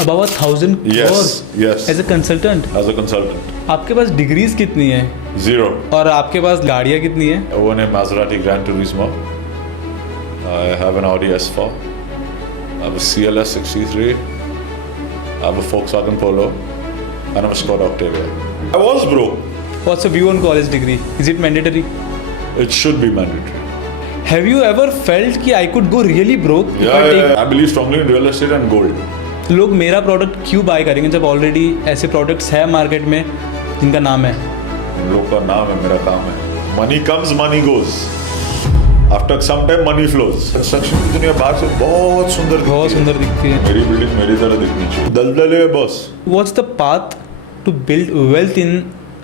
About 1,000 Yes, crore yes. as a consultant. As a consultant. आपके पास degrees कितनी है 0. और आपके पास गाड़ियाँ कितनी है? I own a Maserati Gran Turismo. I have an Audi S4. I have a CLS 63. I have a Volkswagen Polo. And I have a Skoda Octavia. I was broke. What's your view on college degree? Is it mandatory? It should be mandatory. Have you ever felt कि I could go really broke? if I take- I believe strongly in real estate and gold. लोग मेरा product क्यों bye करेंगे जब already ऐसे products है market में जिनका नाम है? उन लोग का नाम है, मेरा काम है. Money comes, money goes. After some time, money flows. Construction की दुनिया बाहर से बहुत सुंदर दिखती बहुत है. सुंदर दिखती है. मेरी बिल्डिंग मेरी तरह दिखनी चाहिए. दलदले बस. What's the path to build wealth in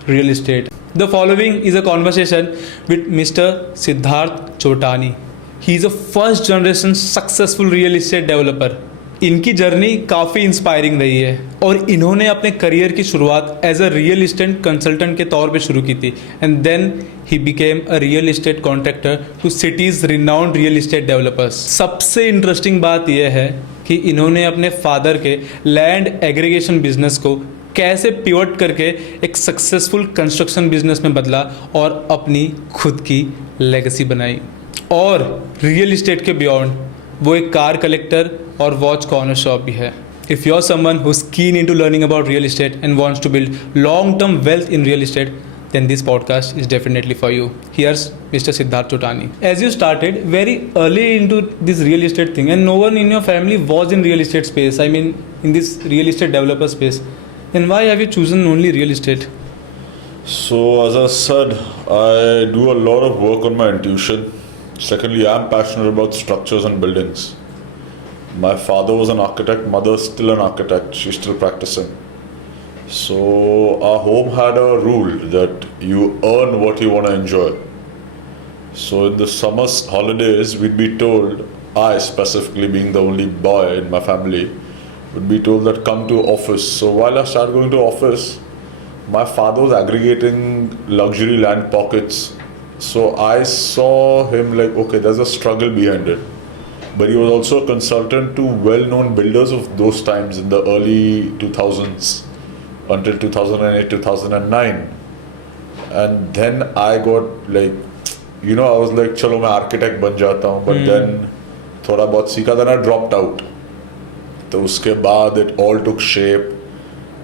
real estate? The following is a conversation with Mr. Siddharth Chotani. He is a first generation successful real estate developer. इनकी जर्नी काफ़ी इंस्पायरिंग रही है और इन्होंने अपने करियर की शुरुआत as a real estate consultant के तौर पे शुरू की थी and then he became a real estate contractor to city's renowned real estate developers. सबसे इंटरेस्टिंग बात यह है कि इन्होंने अपने फादर के लैंड एग्रीगेशन बिजनेस को कैसे पिवट करके एक सक्सेसफुल कंस्ट्रक्शन बिजनेस में बदला और अपनी खुद की लेगेसी बनाई. और रियल इस्टेट के बियॉन्ड वो एक कार कलेक्टर और वॉच कॉर्नर शॉप भी है. If you are someone who is keen into learning about real estate and wants to build long term wealth in real estate, then this podcast is definitely for you. Here's Mr. Siddharth Chotani. As you started very early into this real estate thing and no one in your family was in real estate space, I mean in this real estate developer space, then why have you chosen only real estate? So, as I said, I do a lot of work on my intuition. Secondly, I'm passionate about structures and buildings. My father was an architect, mother's still an architect, she's still practicing. So, our home had a rule that you earn what you want to enjoy. So, in the summer holidays, we'd be told, I specifically being the only boy in my family, would be told that come to office. So, while I started going to office, my father was aggregating luxury land pockets. So I saw him like, okay, there's a struggle behind it. But he was also a consultant to well-known builders of those times in the early 2000s until 2008, 2009. And then I got like, I was like, chalo main architect ban jata hu. But then thoda bahut seekha, then I dropped out. So uske baad it all took shape.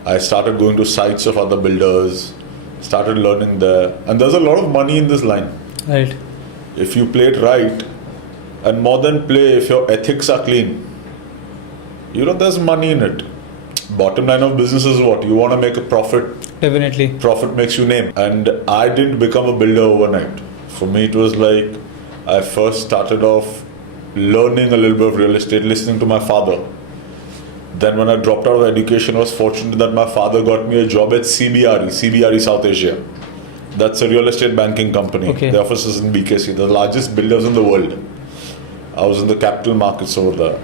I started going to sites of other builders, started learning there, and there's a lot of money in this line. Right. If you play it right, and more than play, if your ethics are clean, there's money in it. Bottom line of business is what? You want to make a profit. Definitely. Profit makes you name. And I didn't become a builder overnight. For me, it was like I first started off learning a little bit of real estate, listening to my father. Then when I dropped out of education, I was fortunate that my father got me a job at CBRE South Asia. That's a real estate banking company. Okay. The office is in BKC, the largest builders in the world. I was in the capital markets over there.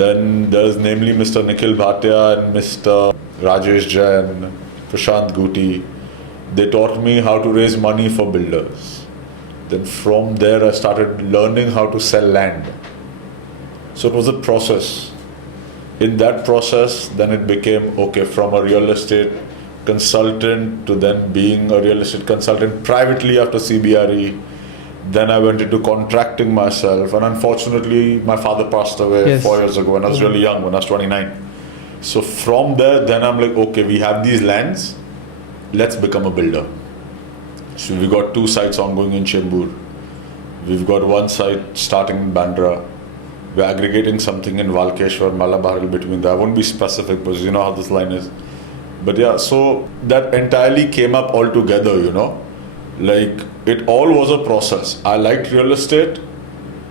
Then there's namely Mr. Nikhil Bhatia and Mr. Rajesh Jain, Prashant Guti. They taught me how to raise money for builders. Then from there I started learning how to sell land. So it was a process. In that process, then it became, okay, from a real estate consultant to then being a real estate consultant privately after CBRE. Then I went into contracting myself, and unfortunately, my father passed away 4 years ago when I was really young, when I was 29. So from there, then I'm like, okay, we have these lands, let's become a builder. So we got 2 sites ongoing in Chembur. We've got 1 site starting in Bandra. We're aggregating something in Valkeshwar, Malabar, between there. I won't be specific because you know how this line is. But yeah, so that entirely came up all together, Like, it all was a process. I liked real estate.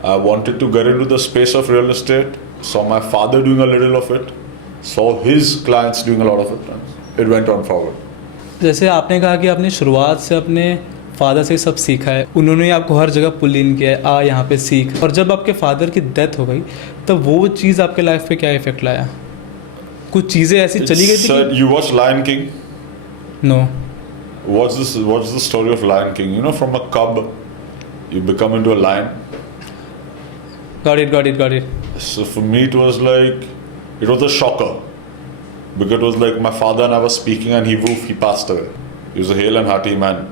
I wanted to get into the space of real estate. Saw my father doing a little of it. Saw his clients doing a lot of it. It went on forward. जैसे आपने कहा कि आपने शुरुआत से अपने father से सब सीखा है, उन्होंने आपको हर जगह पुल इन किया है, यहाँ पे सीख. और जब आपके फादर की डेथ हो गई तब वो चीज़ आपके लाइफ पे क्या इफेक्ट लाया? कुछ चीज़ें ऐसी चली गई थी कि... You watch Lion King? No. What's the story of Lion King? From a cub, you become into a lion. Got it. So for me, it was a shocker. because it was like my father and I was speaking and he passed away. He was a hale and hearty man.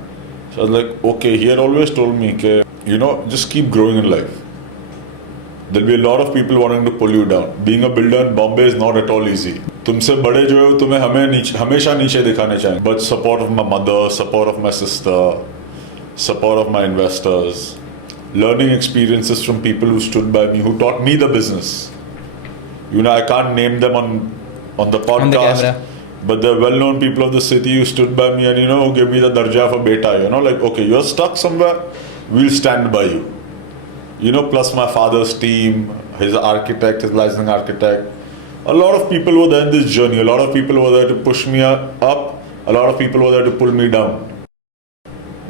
So I was like, okay, he had always told me, okay, you know, just keep growing in life. There'll be a lot of people wanting to pull you down. Being a builder in Bombay is not at all easy. तुमसे बड़े जो है तुम्हें हमेशा नीचे दिखाने चाहिए. But support of my mother, support of my sister, support of my investors, learning experiences from people who stood by me, who taught me the business. You know, I can't name them on the podcast, On the camera. but they're well-known people of the city who stood by me and, you know, who gave me the darja of a beta. You know, like, okay, you're stuck somewhere, we'll stand by you. You know, plus my father's team, his architect, his licensing architect. A lot of people were there in this journey. A lot of people were there to push me up. A lot of people were there to pull me down.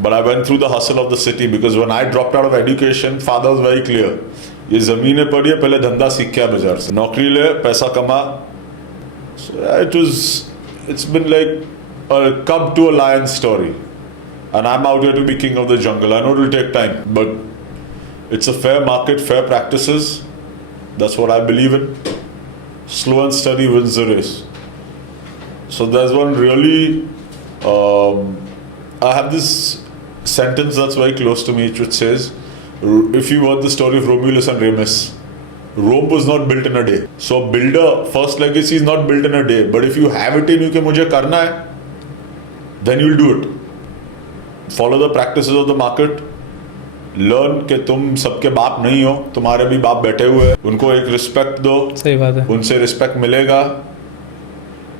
But I went through the hustle of the city because when I dropped out of education, father was very clear. ये ज़मीनें पढ़िए, पहले धंधा सीख के आ बाजार से. नौकरी ले, पैसा कमा. So yeah, it's been like a cub to a lion story. And I'm out here to be king of the jungle. I know it will take time, but it's a fair market, fair practices. That's what I believe in. Slow and steady wins the race. So there's one really, I have this sentence that's very close to me which says, if you heard the story of Romulus and Remus, Rome was not built in a day. So a builder, first legacy is not built in a day. But if you have it in you कि मुझे करना है, then you'll do it. Follow the practices of the market. Learn कि तुम सबके बाप नहीं हो, तुम्हारे भी बाप बैठे हुए हैं. उनको एक रिस्पेक्ट दो. सही बात है. उनसे रिस्पेक्ट मिलेगा.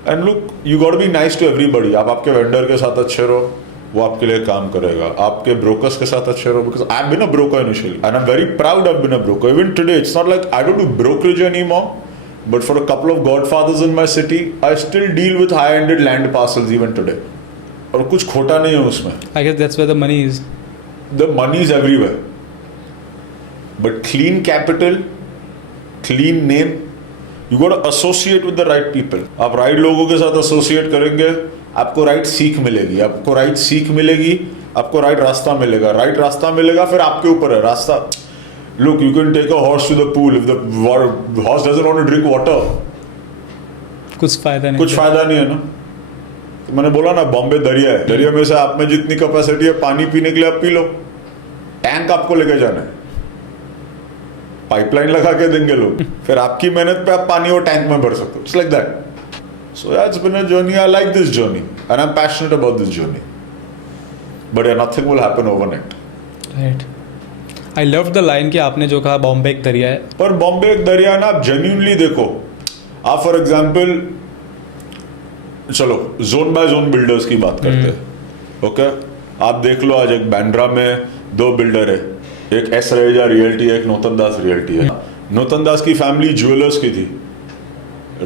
And look, you got to be nice to everybody. आप आपके वेंडर के साथ अच्छे रहो, वो आपके लिए काम करेगा. आपके ब्रोकर्स के साथ अच्छे रहो. Because I've been a broker initially and I'm very proud I've been a broker. Even today, it's not like I don't do brokerage anymore. But for a couple of godfathers in my city, I still deal with high-ended land parcels even today. और कुछ खोटा नहीं है उसमें. I guess that's where the money is. The money is everywhere. But clean capital, clean name, you got to associate with the right people. आप right लोगों के साथ associate करेंगे, आपको right सीख मिलेगी. आपको right सीख मिलेगी, आपको right रास्ता मिलेगा. Right रास्ता मिलेगा, फिर आपके ऊपर है रास्ता. Look, you can take a horse to the pool. If the horse doesn't want to drink water, कुछ फायदा नहीं. कुछ फायदा नहीं है ना. तो मैंने बोला ना, बॉम्बे दरिया है. दरिया में से आप में जितनी कैपेसिटी है पानी पीने के लिए आप पी लो. टैंक आपको लेके जाना है, पाइपलाइन लगा के देंगे लोग, फिर आपकी मेहनत पे आप पानी वो टैंक में भर सकते हो. It's like that. So yeah, it's been a journey. I like this journey and I'm passionate about this journey. But yeah, nothing will happen overnight. Right. I loved the line कि आपने जो कहा बॉम्बे एक दरिया है. पर बॉम्बे एक दरिया है ना, आप जेन्युइनली देखो. आप फॉर एग्जाम्पल, चलो जोन बाय जोन बिल्डर्स की बात करते हैं. ओके, आप देख लो आज एक बैंड्रा में 2 बिल्डर है. एक एस रहेजा रियल्टी है, एक नूतन दास रियल्टी है. नूतन दास की फैमिली ज्वेलर्स की थी.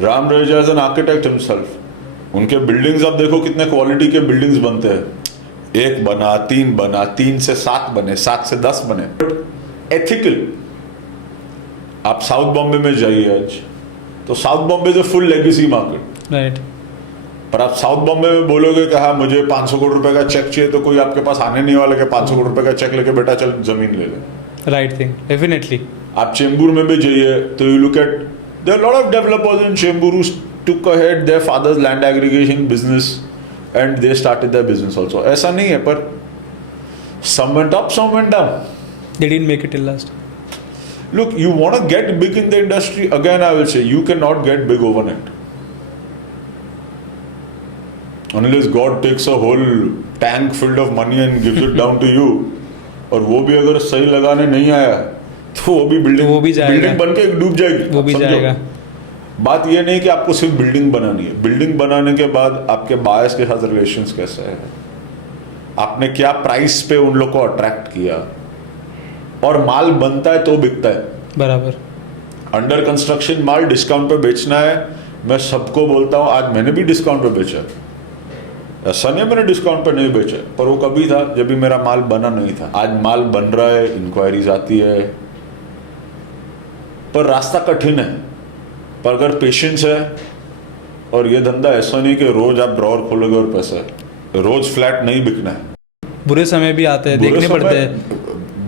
Ram Raheja is an architect himself. उनके बिल्डिंग्स आप देखो कितने क्वालिटी के बिल्डिंग्स बनते हैं. 1 बना, 3 बना, 3 से 7 बने, 7 से 10 बने. एथिकल. आप साउथ बॉम्बे में जाइए आज, तो south Bombay is a full legacy market. Right. पर आप साउथ बॉम्बे में बोलोगे कि हाँ मुझे 500 करोड़ रुपए का चेक चाहिए, तो कोई आपके पास आने नहीं वाला कि 500 करोड़ रुपए का चेक लेके बेटा चल जमीन ले ले. Right thing, definitely. आप चेंबूर में भी जाइए तो you look at, there are lot of developers in Chembur who took ahead their fathers land aggregation business and they started their business also. ऐसा नहीं है, पर some went up, some went down. They didn't make it till last. Look, you want to get big in the industry, again I will say, you cannot get big overnight. Unless God takes a whole tank filled of money and gives it down to you, और वो भी अगर सही लगाने नहीं आया तो वो भी बिल्डिंग बन के डूब जाएगी. वो भी जाएगा. बात ये नहीं कि आपको सिर्फ बिल्डिंग बनानी है. बिल्डिंग बनाने के बाद आपके बायर्स के साथ रिलेशंस कैसे है, आपने क्या प्राइस पे उन लोग को अट्रैक्ट किया, और माल बनता है तो बिकता है. बराबर. अंडर कंस्ट्रक्शन माल डिस्काउंट पे बेचना है. मैं सबको बोलता हूँ, आज मैंने भी डिस्काउंट पे बेचा. ऐसा नहीं मैंने डिस्काउंट पे नहीं बेचा, पर वो कभी था जब भी मेरा माल बना नहीं था. आज माल बन रहा है, इंक्वायरीज आती है, पर रास्ता कठिन है. पर अगर पेशेंस है, और ये धंधा ऐसा नहीं कि रोज आप ड्रॉअर खोलोगे और पैसा है. रोज फ्लैट नहीं बिकना है. बुरे समय भी आते हैं, देखने पड़ते हैं.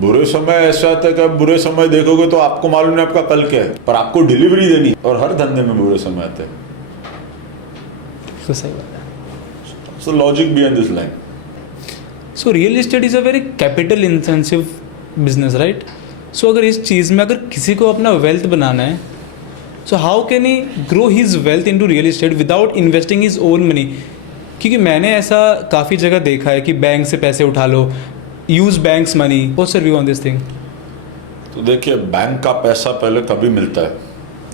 बुरे समय ऐसा आता है कि आप बुरे समय देखोगे तो आपको मालूम नहीं आपका कल क्या है, पर आपको डिलीवरी देनी है. और हर धंधे में बुरे समय आते हैं. बिल्कुल सही बात है. So logic behind this line. So real estate is a very capital intensive business, right? So अगर इस चीज़ में अगर किसी को अपना वेल्थ बनाना है, so how can he grow his wealth into real estate without investing his own money? क्योंकि मैंने ऐसा काफ़ी जगह देखा है कि बैंक से पैसे उठा लो, use bank's money. What's your view on this thing? तो देखिए, बैंक का पैसा पहले कभी मिलता है,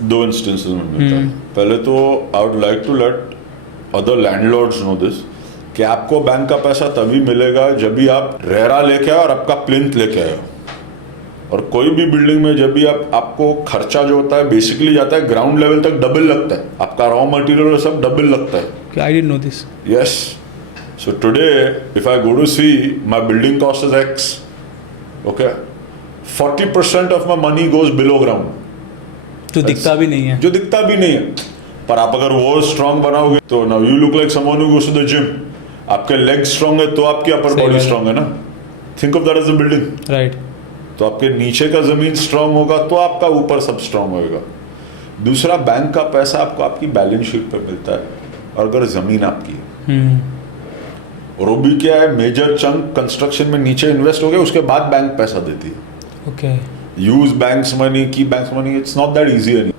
दो इंस्टेंसेस में मिलता है. पहले तो I would like to let other landlords know this कि आपको बैंक का पैसा तभी मिलेगा जब भी आप रेरा लेके आए और आपका प्लिंथ लेके आए. और कोई भी बिल्डिंग में जब भी आपको खर्चा जो होता है बेसिकली जाता है ग्राउंड लेवल तक, डबल लगता है. आपका रॉ मटेरियल सब डबल लगता है. I didn't know this. Yes. So today if I go to see my building cost is X, okay, 40% of my money goes below ground. जो दिखता भी नहीं है. जो दिखता भी नहीं है. पर आप अगर वो स्ट्रांग बनाओगे तो now you look like someone who goes to the gym. आपके लेग स्ट्रांग है तो आपकी अपर बॉडी स्ट्रांग है ना. Think of that as a building. Right. तो आपके नीचे का जमीन स्ट्रांग होगा तो आपका ऊपर सब स्ट्रांग होगा. दूसरा, बैंक का पैसा आपको आपकी बैलेंस शीट पर मिलता है और अगर जमीन आपकी है. और वो भी क्या है, मेजर चंक कंस्ट्रक्शन में नीचे इन्वेस्ट हो गया, उसके बाद बैंक पैसा देती है. Okay. use banks money, keep banks money, it's not that easy anymore.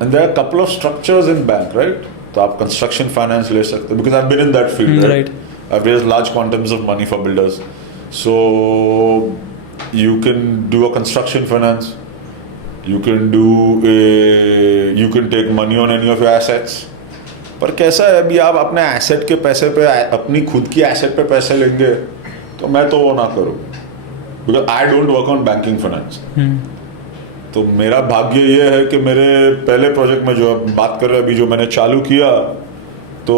And there are a couple of structures in bank, right? तो आप construction finance ले सकते हो, because I've been in that field, right? I've raised large quantums of money for builders. So you can do a construction finance, you can take money on any of your assets. पर कैसा है, अभी आप अपने asset के पैसे पे, अपनी खुद की एसेट पे पैसे लेंगे तो मैं तो वो ना करूँ, because I don't work on banking finance. तो मेरा भाग्य ये है कि मेरे पहले प्रोजेक्ट में जो बात कर रहे हैं अभी, जो मैंने चालू किया, तो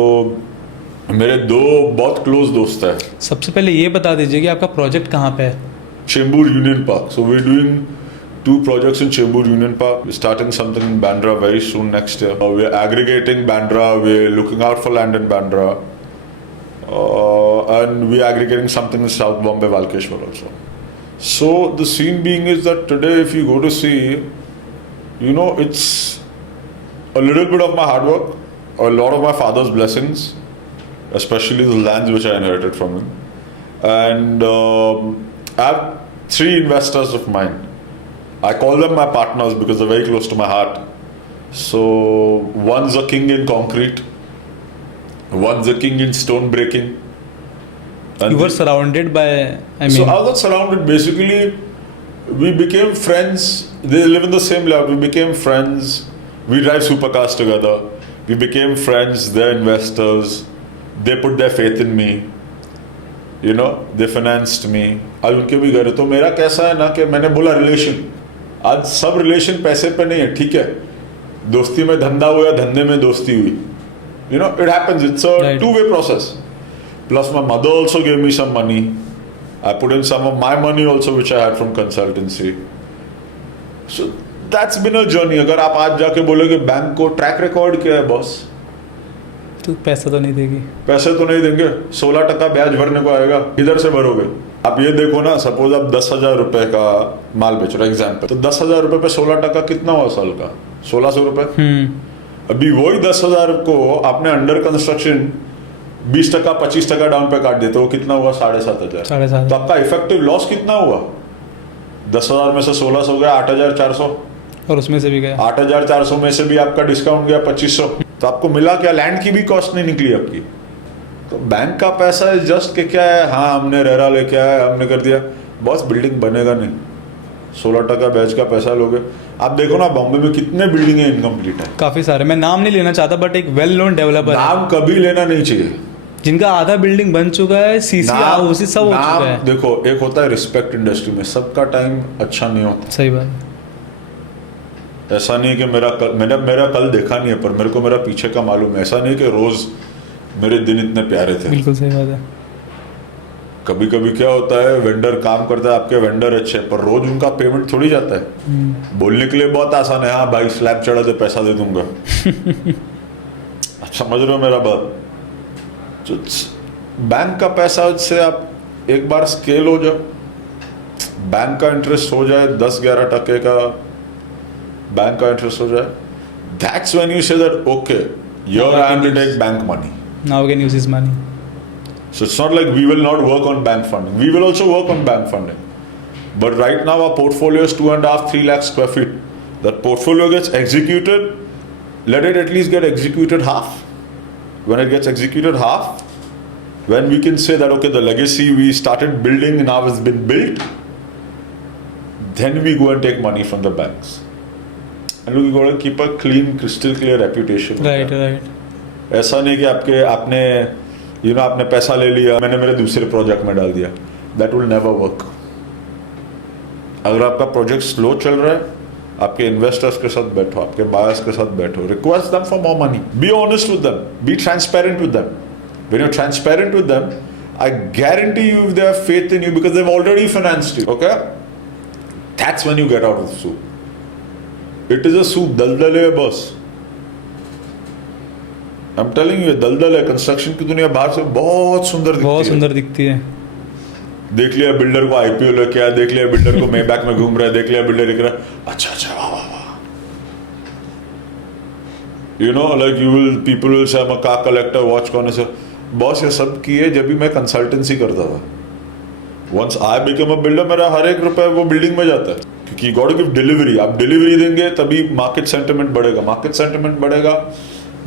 मेरे दो बहुत क्लोज दोस्त हैं. सबसे पहले ये बता दीजिए कि आपका प्रोजेक्ट कहाँ पे है? Chembur Union Park. So we are doing 2 projects in Chembur Union Park. We're starting something in Bandra very soon next year. We're aggregating Bandra. We're looking out for land in Bandra. And we're aggregating something in South Bombay, Walkeshwar also. So the scene being is that today if you go to see, you know, it's a little bit of my hard work, a lot of my father's blessings, especially the lands which I inherited from him. And I have 3 investors of mine. I call them my partners because they're very close to my heart. So one's a king in concrete, one's a king in stone breaking. You were surrounded by, So I was not surrounded. Basically, we became friends. They live in the same layout. We became friends. We drive supercars together. We became friends. They're investors. They put their faith in me. You know, they financed me. आज उनके भी घर है. तो मेरा कैसा है ना कि मैंने बोला रिलेशन. आज सब रिलेशन पैसे पे नहीं है, ठीक है. दोस्ती में धंधा हुआ, धंधे में दोस्ती हुई. You know, it happens. It's a two-way process. Plus, my mother also gave me some money. I put in some of my money also, which I had from consultancy. So that's been a journey. अगर आप आज जाके बोलोगे bank को track record क्या है boss, तो पैसा तो नहीं देगी. पैसे तो नहीं देंगे. 16% ब्याज भरने को आएगा, इधर से भरोगे. आप ये देखो ना, सपोज आप 10,000 रुपए का माल बेच रहे हो एग्जाम्पल, तो 10,000 रुपए पे 16% कितना हुआ साल का? 1,600 रुपए. अभी वही 10,000 को आपने अंडर कंस्ट्रक्शन 20%, 25% डाउन पे काट देते हो, कितना हुआ? 7,500. तो आपका इफेक्टिव लॉस कितना हुआ? 10,000 में से 1,600 गया 8,400, और उसमें से भी गया 8,400 में से भी आपका डिस्काउंट गया 2,500. तो आपको मिला क्या? लैंड की भी कॉस्ट नहीं निकली आपकी. तो बैंक का पैसा जस्ट के क्या है, हाँ हमने रेरा लेके आया, हमने कर दिया. बॉस बिल्डिंग बनेगा नहीं. 16% ब्याज का पैसा लोगे. आप देखो ना बॉम्बे में कितने बिल्डिंग है इनकम्प्लीट है. काफी सारे. मैं नाम नहीं लेना चाहता, बट एक वेल नोन डेवलपर नाम कभी लेना नहीं चाहिए, जिनका आधा बिल्डिंग बन चुका है, सीसी हाउस सब हो चुका है. देखो, एक होता है रिस्पेक्ट इंडस्ट्री में, सबका टाइम अच्छा नहीं होता. सही बात. ऐसा नहीं कि मेरा कल देखा नहीं है, पर मेरे को मेरा पीछे का मालूम है. ऐसा नहीं कि रोज मेरे दिन इतने प्यारे थे. बिल्कुल सही बात है. कभी कभी क्या होता है, वेंडर काम करता है, आपके वेंडर अच्छे, पर रोज उनका पेमेंट थोड़ी जाता है. बोलने के लिए बहुत आसान है, हाँ भाई स्लैब चढ़ा दे पैसा दे दूंगा. आप समझ रहे हो मेरा बात? तो बैंक का पैसा से आप एक बार स्केल हो जाओ, बैंक का इंटरेस्ट हो जाए 10-11% का, बैंक का इंटरेस्ट हो जाए, that's when you say that okay, your I am to take bank money. Now we can use his money. So it's not like we will not work on bank funding. We will also work on bank funding. But right now our portfolio is 2.5, 3 lakh square feet. That portfolio gets executed, let it at least get executed half. When it gets executed half, when we can say that, okay, the legacy we started building now has been built, then we go and take money from the banks. And look, you got to keep a clean, crystal clear reputation. with Right, that. right. ऐसा नहीं कि आपने आपने पैसा ले लिया, मैंने मेरे दूसरे प्रोजेक्ट में डाल दिया. That will never work. अगर आपका प्रोजेक्ट स्लो चल रहा है, आपके इन्वेस्टर्स के साथ बैठो, आपके बायर्स के साथ बैठो, request them for more money, be honest with them, be transparent with them. When you are transparent with them, I guarantee you if they have faith in you because they have already financed you, okay, that's when you get out of the soup. It is a soup, दलदल है बस. I am telling you, दलदल है. Construction की दुनिया बाहर से बहुत सुंदर दिखती बहुत है. सुंदर दिखती है. देख लिया बिल्डर को आईपीओ लेके आया, देख लिया बिल्डर को मेबैक में घूम रहा है, देख लिया बिल्डर दिख रहा है, अच्छा अच्छा वाह वाह वाह. You know like you will people will say I am a car collector, watch कौन है. बॉस ये सब किए जब भी मैं कंसल्टेंसी करता था. Once I become a builder, मेरा हर एक रुपए वो बिल्डिंग में जाता है, क्योंकि गॉट गिव डिलीवरी. आप डिलीवरी देंगे तभी मार्केट सेंटिमेंट बढ़ेगा, मार्केट सेंटिमेंट बढ़ेगा,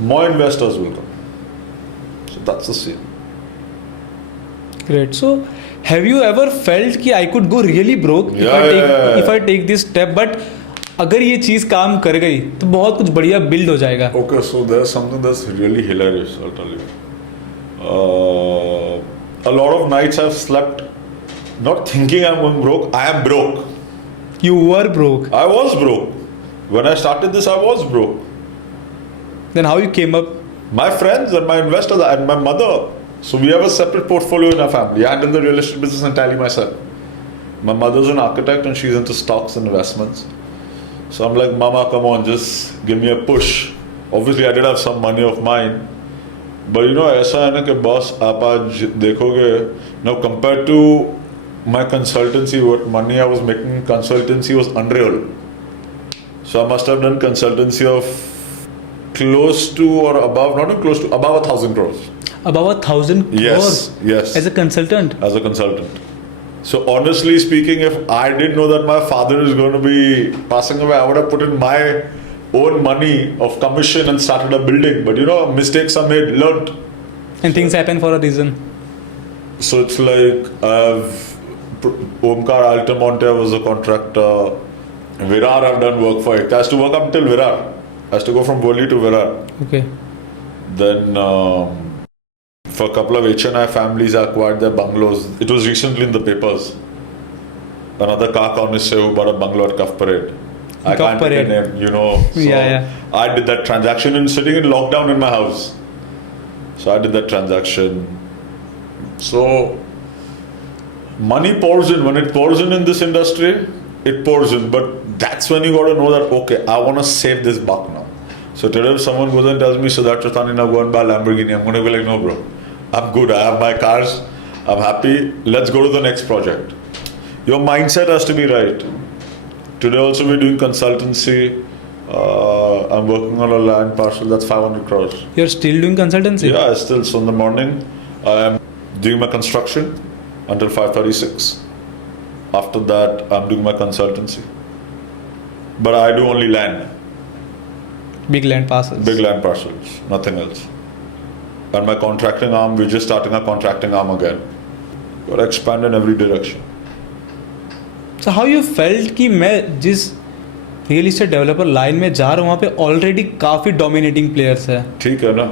more investors will come. So that's the scene. Great. So have you ever felt कि I could go really broke if I take this step, but अगर ये चीज काम कर गई तो बहुत कुछ बढ़िया बिल्ड हो जाएगा. Okay, so there's something that's really hilarious, I'll tell you. A lot of nights I've slept not thinking I'm going broke. I am broke. You were broke. I was broke. When I started this, I was broke. Then how you came up? My friends and my investors and my mother. So we have a separate portfolio in our family. I handle the real estate business entirely myself. My mother's an architect and she's into stocks and investments. So I'm like, Mama, come on, just give me a push. Obviously, I did have some money of mine. But you know, ऐसा है ना कि boss, आप आज देखोगे, now compared to my consultancy, what money I was making in consultancy was unreal. So I must have done consultancy of close to or above, not even close to, above 1,000 crores. Above 1,000 crores? Yes. As a consultant? As a consultant. So honestly speaking, if I didn't know that my father is going to be passing away, I would have put in my own money of commission and started a building. But you know, mistakes are made, learned. And things happen for a reason. So it's like Omkar Altamonte was a contractor. Virar I've done work for. It has to work up till Virar. Has to go from Worli to Virar. Okay. Then for a couple of HNI families, I acquired their bungalows. It was recently in the papers. Another car connoisseur who bought a bungalow at Cuff Parade. I Cuff can't take a Parade. name, you know. So Yeah. I did that transaction and sitting in lockdown in my house. So I did that transaction. So money pours in. When it pours in this industry, it pours in. But that's when you got to know that, okay, I want to save this buck now. So today if someone goes and tells me, Siddharth Chautani, now go and buy a Lamborghini, I'm going to be like, no bro, I'm good, I have my cars, I'm happy, let's go to the next project. Your mindset has to be right. Today also we're doing consultancy. I'm working on a land parcel that's 500 crores. You're still doing consultancy? Yeah, I still. So in the morning, I am doing my construction until 5:36. After that, I'm doing my consultancy. But I do only land. Big land parcels. Big land parcels, nothing else. And my contracting arm, we're just starting our contracting arm again. Got to expand in every direction. So how you felt कि मैं जिस real estate developer line में जा रहा हूँ वहाँ पे already काफ़ी डोमिनेटिंग प्लेयर्स है, ठीक है ना?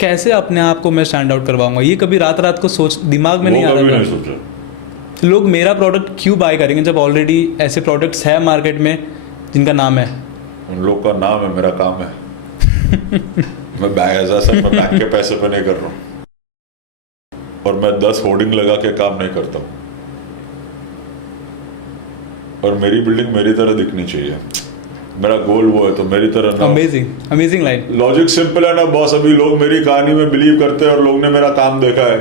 कैसे अपने आप को मैं स्टैंड आउट करवाऊंगा? ये कभी रात को सोच दिमाग में नहीं आ वो कभी रहा नहीं था। सोचा। लोग मेरा प्रोडक्ट क्यों बाय करेंगे जब ऑलरेडी ऐसे प्रोडक्ट्स है मार्केट में जिनका नाम है? उन लोग का नाम है, मेरा काम है। मैं बैंक के पैसे पे नहीं कर रहा हूँ और मैं 10 होर्डिंग लगा के काम नहीं करता हूँ और मेरी बिल्डिंग मेरी तरह दिखनी चाहिए। मेरा गोल वो है, तो मेरी तरह ना। Amazing line. लॉजिक सिंपल है ना बॉस। अभी लोग मेरी कहानी में बिलीव करते हैं और लोग ने मेरा काम देखा है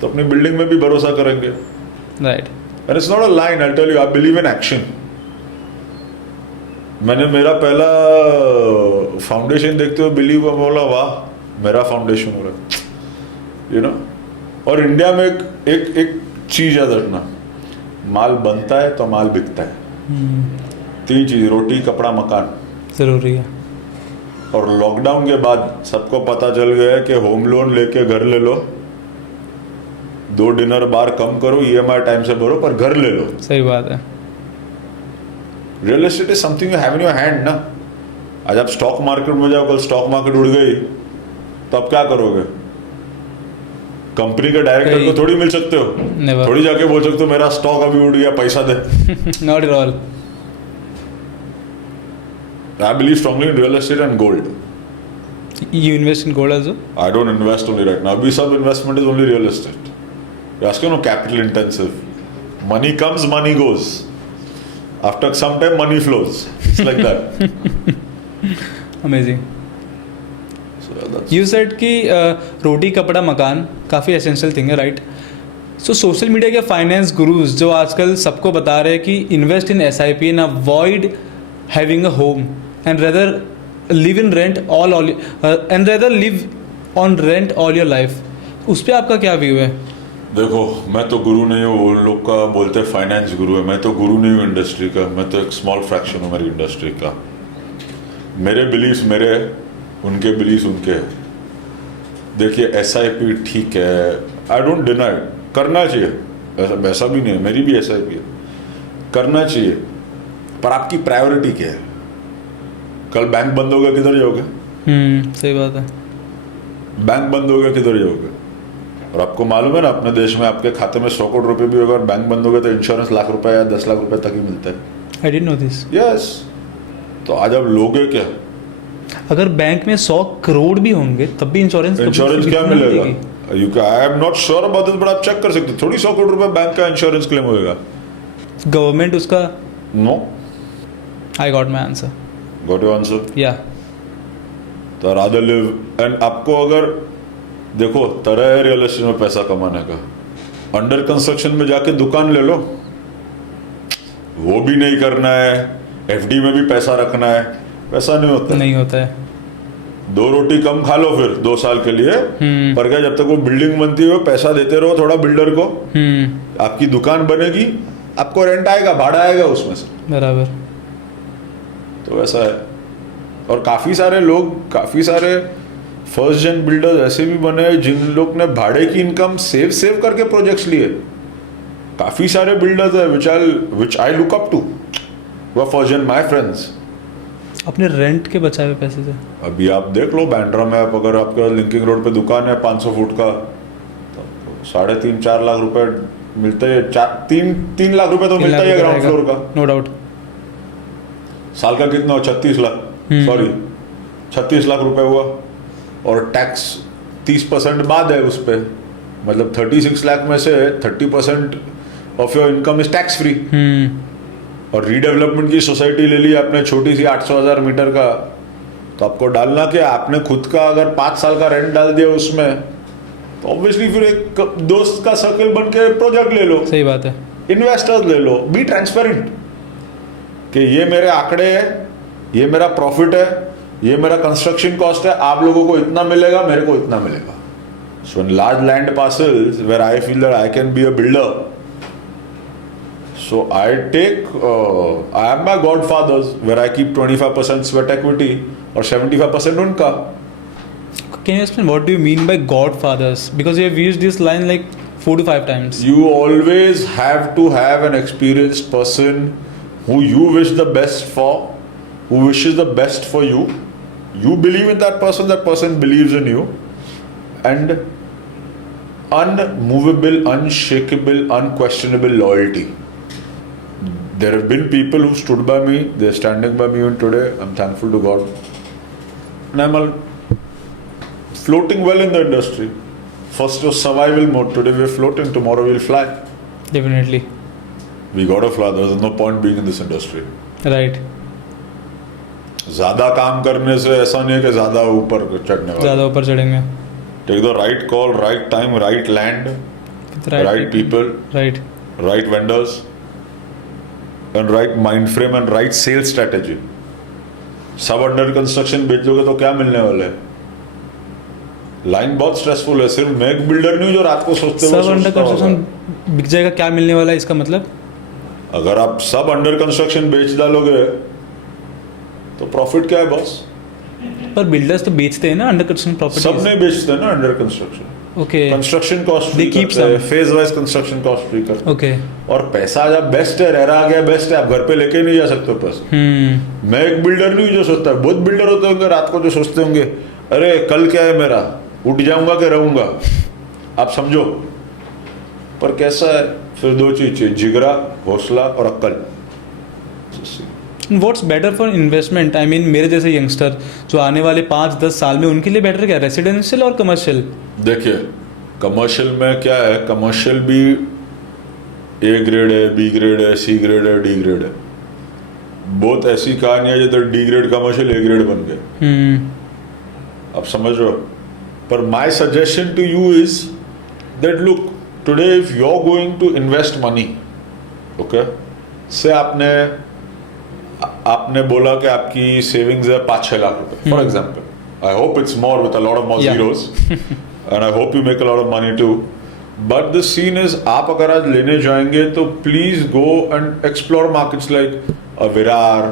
तो अपनी बिल्डिंग में भी भरोसा करेंगे। Right. And it's not a line, I tell you, I believe in action. मैंने मेरा पहला फाउंडेशन देखते हुए बिलीव हुआ, बोला वाह मेरा फाउंडेशन हो रहा है, यू नो। और इंडिया में एक चीज याद रखना, माल बनता है तो माल बिकता है। 3 चीज, रोटी कपड़ा मकान। ज़रूरी है। और लॉकडाउन के बाद सबको पता चल गया है कि होम लोन लेके घर ले लो, 2 डिनर बार कम करो, EMI टाइम से भरो, पर घर ले लो। सही बात है। Real estate is something you have in your hand ना। आज आप स्टॉक मार्केट में जाओ, कल स्टॉक मार्केट उड़ गई तो आप क्या करोगे? कंपनी के डायरेक्टर को थोड़ी मिल सकते हो, Never. थोड़ी जाके बोल सकते हो मेरा स्टॉक अभी उड़ गया, पैसा दे। Not at all. I believe strongly in real estate and gold. You invest in gold also? I don't invest only right now. Abhi sab investment is only real estate. You're asking, no, capital intensive. Money comes, money goes. After some time, money flows. It's like that. Amazing. So that's You said कि रोटी कपड़ा मकान काफ़ी essential thing है, right? सो social media के finance gurus जो आजकल सबको बता रहे हैं कि invest in SIP and avoid having a home and rather live in rent and rather live on rent all your life, उस पर आपका क्या व्यू है? देखो, मैं तो गुरु नहीं हूँ, वो लोग का बोलते हैं फाइनेंस गुरु है। मैं तो गुरु नहीं हूँ इंडस्ट्री का, मैं तो एक स्मॉल फ्रैक्शन हूँ मेरी इंडस्ट्री का। मेरे बिलीव्स मेरे, उनके बिलीव्स उनके। देखिए, SIP ठीक है, आई डोंट डिनाई, करना चाहिए, ऐसा भी नहीं है, मेरी भी SIP है, करना चाहिए, पर आपकी प्रायोरिटी क्या है? कल बैंक बंद हो गया, किधर जाओगे? सही बात है। बैंक बंद हो गया, किधर जाओगे? और आपको मालूम है ना, अपने देश में आपके खाते में 100 करोड़ रुपए भी होगा और बैंक बंद हो गया तो इंश्योरेंस लाख रुपए या 10 लाख रुपए तक ही मिलता है। I didn't know this. Yes. तो आज आप लोगे क्या? अगर बैंक में 100 करोड़ भी होंगे तब भी इंश्योरेंस क्या मिलेगा? You can, I am not sure about this, but आप चेक कर सकते हो। थोड़ी 100 करोड़ रुपए बैंक का इंश्योरेंस क्लेम होगा। गवर्नमेंट उसका। No. I got my answer. Got your answer? Yeah. तो रादर लिव। एंड आपको अगर देखो, तरह है रियल एस्टेट में पैसा कमाने का। अंडर कंस्ट्रक्शन में जाके दुकान ले लो, वो भी नहीं करना है, FD में भी पैसा रखना है, पैसा नहीं होता। नहीं होता है। 2 रोटी कम खा लो फिर 2 साल के लिए, पर क्या जब तक वो बिल्डिंग बनती है पैसा देते रहो थोड़ा बिल्डर को, आपकी दुकान बनेगी, आपको रेंट आएगा, भाड़ा आएगा उसमें से। बराबर। तो ऐसा है। और काफ़ी सारे लोग, काफ़ी सारे फर्स्ट जेन बिल्डर्स ऐसे भी बने जिन लोग ने भाड़े की इनकम सेव करके प्रोजेक्ट्स लिए। काफ़ी सारे बिल्डर्स है विच आई लुक अप टू, वो फर्स्ट जेन माय फ्रेंड्स। अपने रेंट के बचाए हुए पैसे से। अभी आप देख लो बैंड्रा में, आप अगर आपका लिंकिंग रोड पे दुकान है 500 फुट का, तो 3.5-4 लाख रुपए मिलते हैं। 3 लाख रुपए तो मिलता ही है ग्राउंड फ्लोर का, नो डाउट। साल का कितना हो? 36 लाख, सॉरी 36 लाख रुपए हुआ। और टैक्स 30% बाद है उस पर, मतलब 36 लाख में से 30% of your income is tax free. और रीडेवलपमेंट की सोसाइटी ले ली आपने, छोटी सी 800,000 मीटर का, तो आपको डालना क्या? आपने खुद का अगर 5 साल का रेंट डाल दिया उसमें, तो ऑब्वियसली फिर एक दोस्त का सर्कल बन के प्रोजेक्ट ले लो। सही बात है। इन्वेस्टर्स ले लो, बी ट्रांसपेरेंट कि ये मेरे आंकड़े हैं, ये मेरा प्रॉफिट है, ये मेरा कंस्ट्रक्शन कॉस्ट है, आप लोगों को इतना मिलेगा, मेरे को इतना मिलेगा। So in large land parcels where I feel that I can be a builder, so I am my godfathers where I keep 25% sweat equity or 75% unka. Can you explain what do you mean by godfathers? Because you have used this line like 4 to 5 times. You always have to have an experienced person who you wish the best for, who wishes the best for you. You believe in that person believes in you. And unmovable, unshakable, unquestionable loyalty. There have been people who stood by me, they're standing by me even today. I'm thankful to God. And I'm floating well in the industry. First was survival mode, today we're floating, tomorrow we'll fly. Definitely. We gotta fly, there's no point being in this industry. Right. ज़्यादा काम करने से ऐसा नहीं है कि ज़्यादा ऊपर चढ़ने वाला। ज़्यादा ऊपर चढ़ेंगे। Take the right call, right time, right land, right people, right vendors, and right mind frame and right sales strategy. सब अंडर कंस्ट्रक्शन बेच लोगे तो क्या मिलने वाला है? लाइन बहुत स्ट्रेसफुल है। सिर्फ मैं एक बिल्डर नहीं हूँ जो रात को सोचते हुए सब अंडर सोचता होगा। कंस्ट्रक्शन बिक जाएगा, क्या मिलने वाला है इसका मतलब? अगर आप सब अंडर कंस्ट्रक्शन बेच डालोगे तो प्रॉफिट क्या है बॉस? पर बिल्डर्स तो बेचते हैं ना अंडर कंस्ट्रक्शन सब प्रॉपर्टीज। नहीं बेचते ना under construction. Okay construction cost They free keep करते हैं, some. Phase wise construction cost free करते हैं। ओके और पैसा जब बेस्ट है, रह रहा गया बेस्ट है, आप घर पे लेके नहीं जा सकते पैसा। मैं एक बिल्डर नहीं हूँ जो सोचता है, बहुत बिल्डर होते होंगे रात को जो सोचते होंगे अरे कल क्या है मेरा, उठ जाऊंगा कि रहूंगा, आप समझो। पर कैसा है, फिर दो चीज चाहिए, जिगरा, हौसला और अक्ल। What's better for investment? I mean मेरे जैसे यंगस्टर जो आने वाले 5-10 साल में, उनके लिए बेटर क्या, रेसिडेंशियल और कमर्शियल? देखिए कमर्शियल में क्या है, कमर्शियल भी ए ग्रेड है, बी ग्रेड है, सी ग्रेड है, डी ग्रेड है। बहुत ऐसी कहानी है जिधर D grade commercial A grade बन गए। आप समझ रहे हो? पर my suggestion to you is that look, today if you are going to invest money, okay, say आपने बोला कि आपकी सेविंग्स है 5-6 लाख रुपए for example. I hope it's more with a lot of more Yeah. zeros and I hope you make a lot of money too. But the scene is, आप अगर आज लेने जाएंगे तो please go and explore markets like a Virar,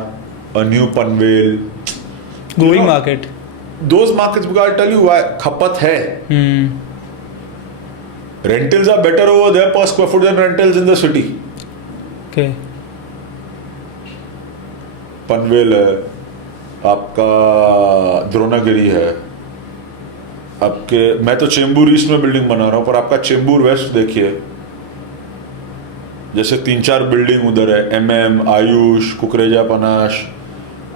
a New Panvel. Growing market. Those markets, because I'll tell you why, खपत है। Rentals are better over there per square foot than rentals in the city. Okay Panvel है, आपका द्रोणागिरी है, आपके, मैं तो Chembur east में building बना रहा हूँ, पर आपका चेंबूर वेस्ट देखिए, जैसे 3-4 बिल्डिंग उधर है, MM, आयुष, कुकरेजा पनाश,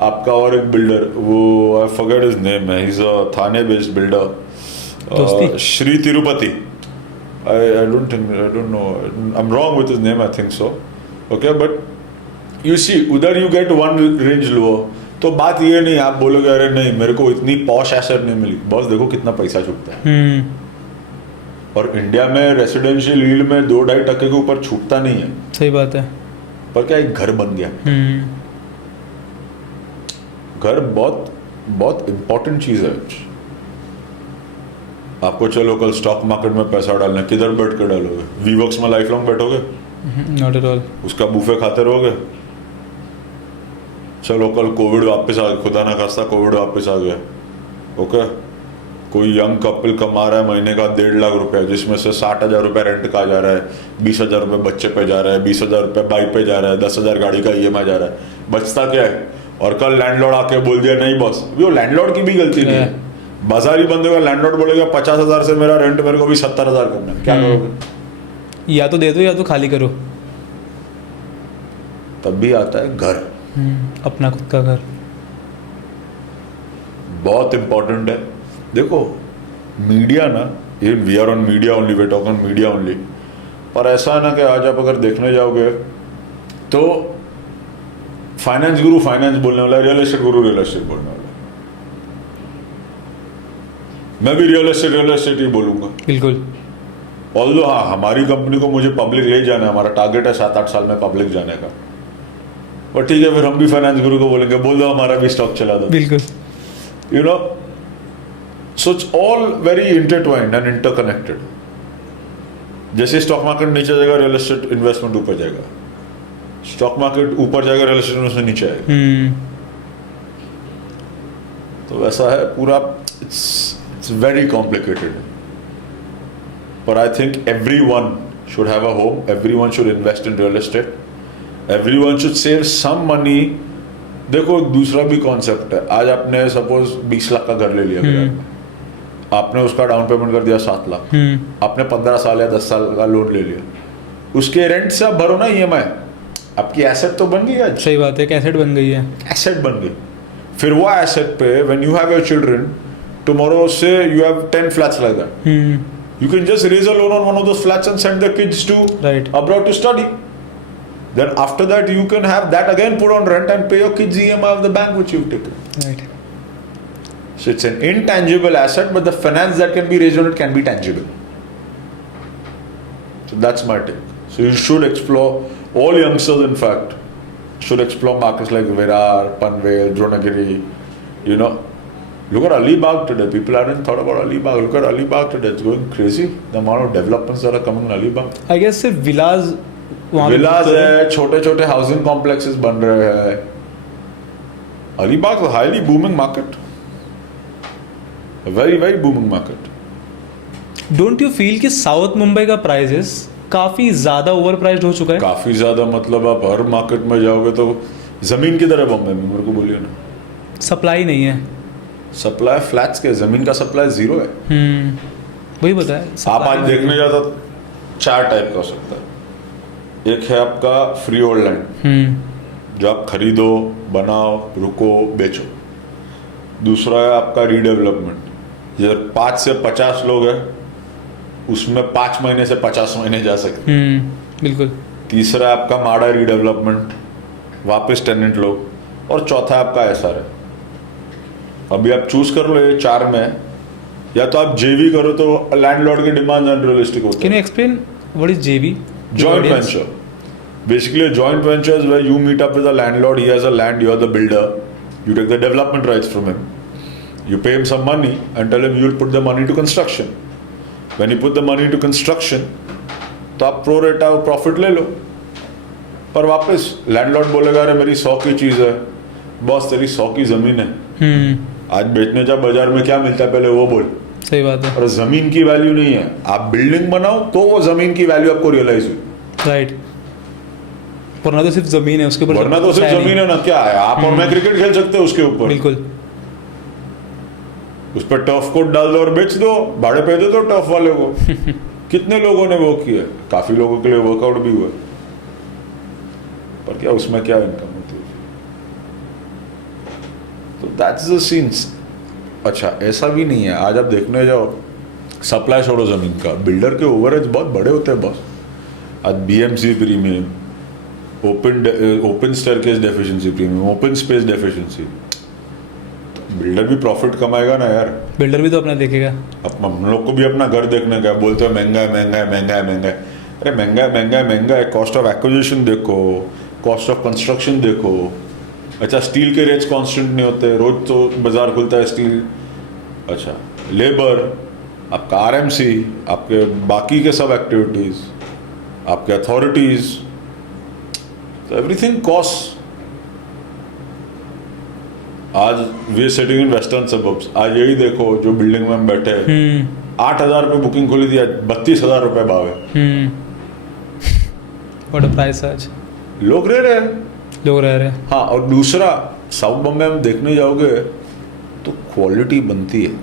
आपका और एक बिल्डर, वो आई फॉरगेट हिज नेम है, he is a Thane based builder, Shri Tirupati, I don't know, I am wrong with his name, I think so, okay. But you see उधर you get one range lower. तो बात ये नहीं आप बोलोगे अरे नहीं मेरे को इतनी पॉश एसेट नहीं मिली, बॉस देखो कितना पैसा छूटता है। और इंडिया में रेसिडेंशियल यील्ड में 2-2.5% के ऊपर छूटता नहीं है। सही बात है। पर क्या एक घर बन गया, घर बहुत बहुत इंपॉर्टेंट चीज है। आपको चलो कल स्टॉक मार्केट में पैसा डालना, किधर बैठ कर डालोगे? वीवर्क्स में लाइफ लॉन्ग बैठोगे? Not at all. उसका बूफे खाते रहोगे? चलो कल कोविड वापस आ गया, खुदा ना खास्ता कोविड वापस आ गया, ओके, कोई यंग कपल कमा रहा है महीने का 1.5 लाख रुपए, जिसमें से 60,000 रुपये रेंट का जा रहा है, 20,000 रुपये बच्चे पे जा रहा है, 20,000 रुपये बाइक पे जा रहा है, 10,000 गाड़ी का EMI जा रहा है, बचता क्या है? और कल लैंडलॉर्ड आके बोल दिया नहीं बॉस, वो लैंडलॉर्ड की भी गलती नहीं है, बाजारी बंदे का लैंडलॉर्ड बोलेगा 50,000 से मेरा रेंट मेरे को भी 70,000 करना है, क्या करोगे? या तो दे दो या तो खाली करो। तब भी आता है घर, अपना खुद का घर बहुत इंपॉर्टेंट है। देखो मीडिया ना, even we are on media only, we talk on media only, पर ऐसा है ना कि आज आप अगर देखने जाओगे तो फाइनेंस गुरु फाइनेंस बोलने वाला, रियल एस्टेट गुरु रियल एस्टेट बोलने वाला। मैं भी रियल एस्टेट ही बोलूंगा बिल्कुल। ऑल्दो हाँ हमारी कंपनी को मुझे पब्लिक ले जाना है, हमारा टारगेट है 7-8 साल में पब्लिक जाने का, और ठीक है फिर हम भी फाइनेंस गुरु को बोलेंगे बोल दो हमारा भी स्टॉक चला दो, बिल्कुल। You know, so it's all very intertwined and interconnected. जैसे स्टॉक मार्केट नीचे जाएगा रियल एस्टेट इन्वेस्टमेंट ऊपर जाएगा, स्टॉक मार्केट ऊपर जाएगा रियल एस्टेट इन्वेस्टमेंट नीचे आएगा। तो वैसा है पूरा, इट्स वेरी कॉम्प्लिकेटेड। पर I think everyone should have a home, everyone should invest in real estate, everyone should save some money। देखो दूसरा भी कॉन्सेप्ट है, आज आपने सपोज 20 लाख का घर ले लिया बिहार में, आपने उसका डाउन पेमेंट कर दिया 7 लाख, आपने 15 साल या 10 साल का लोन ले लिया, उसके रेंट से आप भरो ना EMI, आपकी एसेट तो बन गई आज। सही बात है, एक एसेट बन गई है, एसेट बन गई। फिर वो एसेट पे when you have your children tomorrow, से you have 10 flats like that, you can just raise a loan on one of those flats and send the kids to abroad to study. Then after that you can have that again put on rent and pay your kids EMI of the bank which you've taken. Right. So it's an intangible asset, but the finance that can be raised on it can be tangible. So that's my take. So you should explore, all youngsters in fact should explore markets like Virar, Panvel, Dronagiri, you know, Look at Alibag today. People hadn't thought about Alibag. Look at Alibag today. It's going crazy. The amount of developments that are coming in Alibag. I guess सिर्फ villas वहाँ पे विलास तो है, छोटे छोटे housing complexes बन रहे हैं. Alibag is a highly booming market. A very very booming market. Don't you feel कि साउथ मुंबई का प्राइसेस काफी ज्यादा ओवर प्राइस्ड हो चुका है? काफी ज्यादा, मतलब आप हर मार्केट में जाओगे तो जमीन की तरह बॉम्बे में. मेरे को बोलिए ना, सप्लाई नहीं है. सप्लाई फ्लैट्स के, जमीन का सप्लाई जीरो है. वही बताया. आप आज देखने जाओ तो 4 टाइप का हो सकता है. एक है आपका फ्री होल्ड लैंड, जो आप खरीदो, बनाओ, रुको, बेचो. दूसरा है आपका रीडेवलपमेंट, जब 5 से 50 लोग हैं उसमें 5 महीने से 50 महीने जा सकते हैं. बिल्कुल. तीसरा है आपका माड़ा रीडेवलपमेंट, वापस टेनेंट लोग. और चौथा है आपका एसआर है. अभी आप चूज कर लो ये 4 में, या तो आप जेवी करो तो लैंडलॉर्ड की डिमांड अनरियलिस्टिक होती कैन है. यू एक्सप्लेन व्हाट इज जेवी? Joint venture. Basically, a joint venture is where you meet up with a landlord. He has a land, you are the builder. You take the development rights from him. You pay him some money and tell him you will put the money to construction. When you put the money to construction, तो आप pro रेटा profit ले लो. पर वापस landlord बोलेगा अरे मेरी 100 की चीज़ है, बॉस तेरी 100 की ज़मीन है, आज बेचने जा बाजार में क्या मिलता है पहले वो बोल. सही बात है. और जमीन की वैल्यू नहीं है. आप बिल्डिंग बनाओ तो वो जमीन की वैल्यू आपको रियलाइज हुई. राइट. वरना तो सिर्फ जमीन है, उसके ऊपर वरना तो सिर्फ जमीन है ना, क्या है. आप और मैं क्रिकेट खेल सकते हैं उसके ऊपर. बिल्कुल. उस पर टर्फ कोट डाल दो और बेच दो, भाड़े पे दे दो टर्फ वाले को. कितने लोगों ने वो किया, काफी लोगों के लिए वर्कआउट भी हुआ. पर क्या उसमें क्या इनकम होती है. तो दैट्स द सीन्स. अच्छा, ऐसा भी नहीं है. आज आप देखने जाओ, सप्लाई छोड़ो जमीन का, बिल्डर के ओवरहेड्स बहुत बड़े होते हैं बॉस. आज BMC premium, open staircase deficiency premium, open space deficiency. Builder भी प्रॉफिट कमाएगा ना यार. बिल्डर भी तो अपना देखेगा. अब हम लोग को भी अपना घर देखने का. बोलते हैं महंगा है महंगा है महंगा है महंगा है. अरे महंगा है महंगा है महंगा है. कॉस्ट ऑफ एक्विजिशन देखो, कॉस्ट ऑफ कंस्ट्रक्शन देखो. अच्छा, स्टील के रेट्स कांस्टेंट नहीं होते, रोज तो बाजार खुलता है स्टील. अच्छा, लेबर, आपका आरएमसी, आपके बाकी के सब एक्टिविटीज, आपके अथॉरिटीज, एवरीथिंग कॉस्ट. आज we sitting in western suburbs. आज यही देखो, जो बिल्डिंग में हम बैठे हैं, 8,000 रुपये बुकिंग खुली थी, आज 32,000 रुपये भाव है. व्हाट अ प्राइस आज. लोग रह रहे हैं. लोग रह रहे हैं. हाँ, और दूसरा, साउथ बॉम्बे में देखने जाओगे तो क्वालिटी बनती है.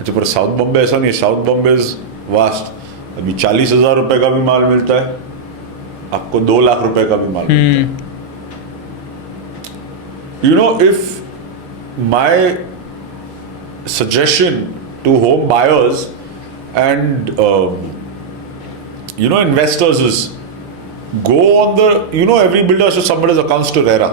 अच्छा, पर साउथ बॉम्बे ऐसा नहीं है. South Bombay is vast. अभी 40,000 रुपये का भी माल मिलता है, आपको 2 लाख रुपए का भी माल मिलता है. You know, if my suggestion to home buyers and investors is go on the, every builder should submit his accounts to RERA.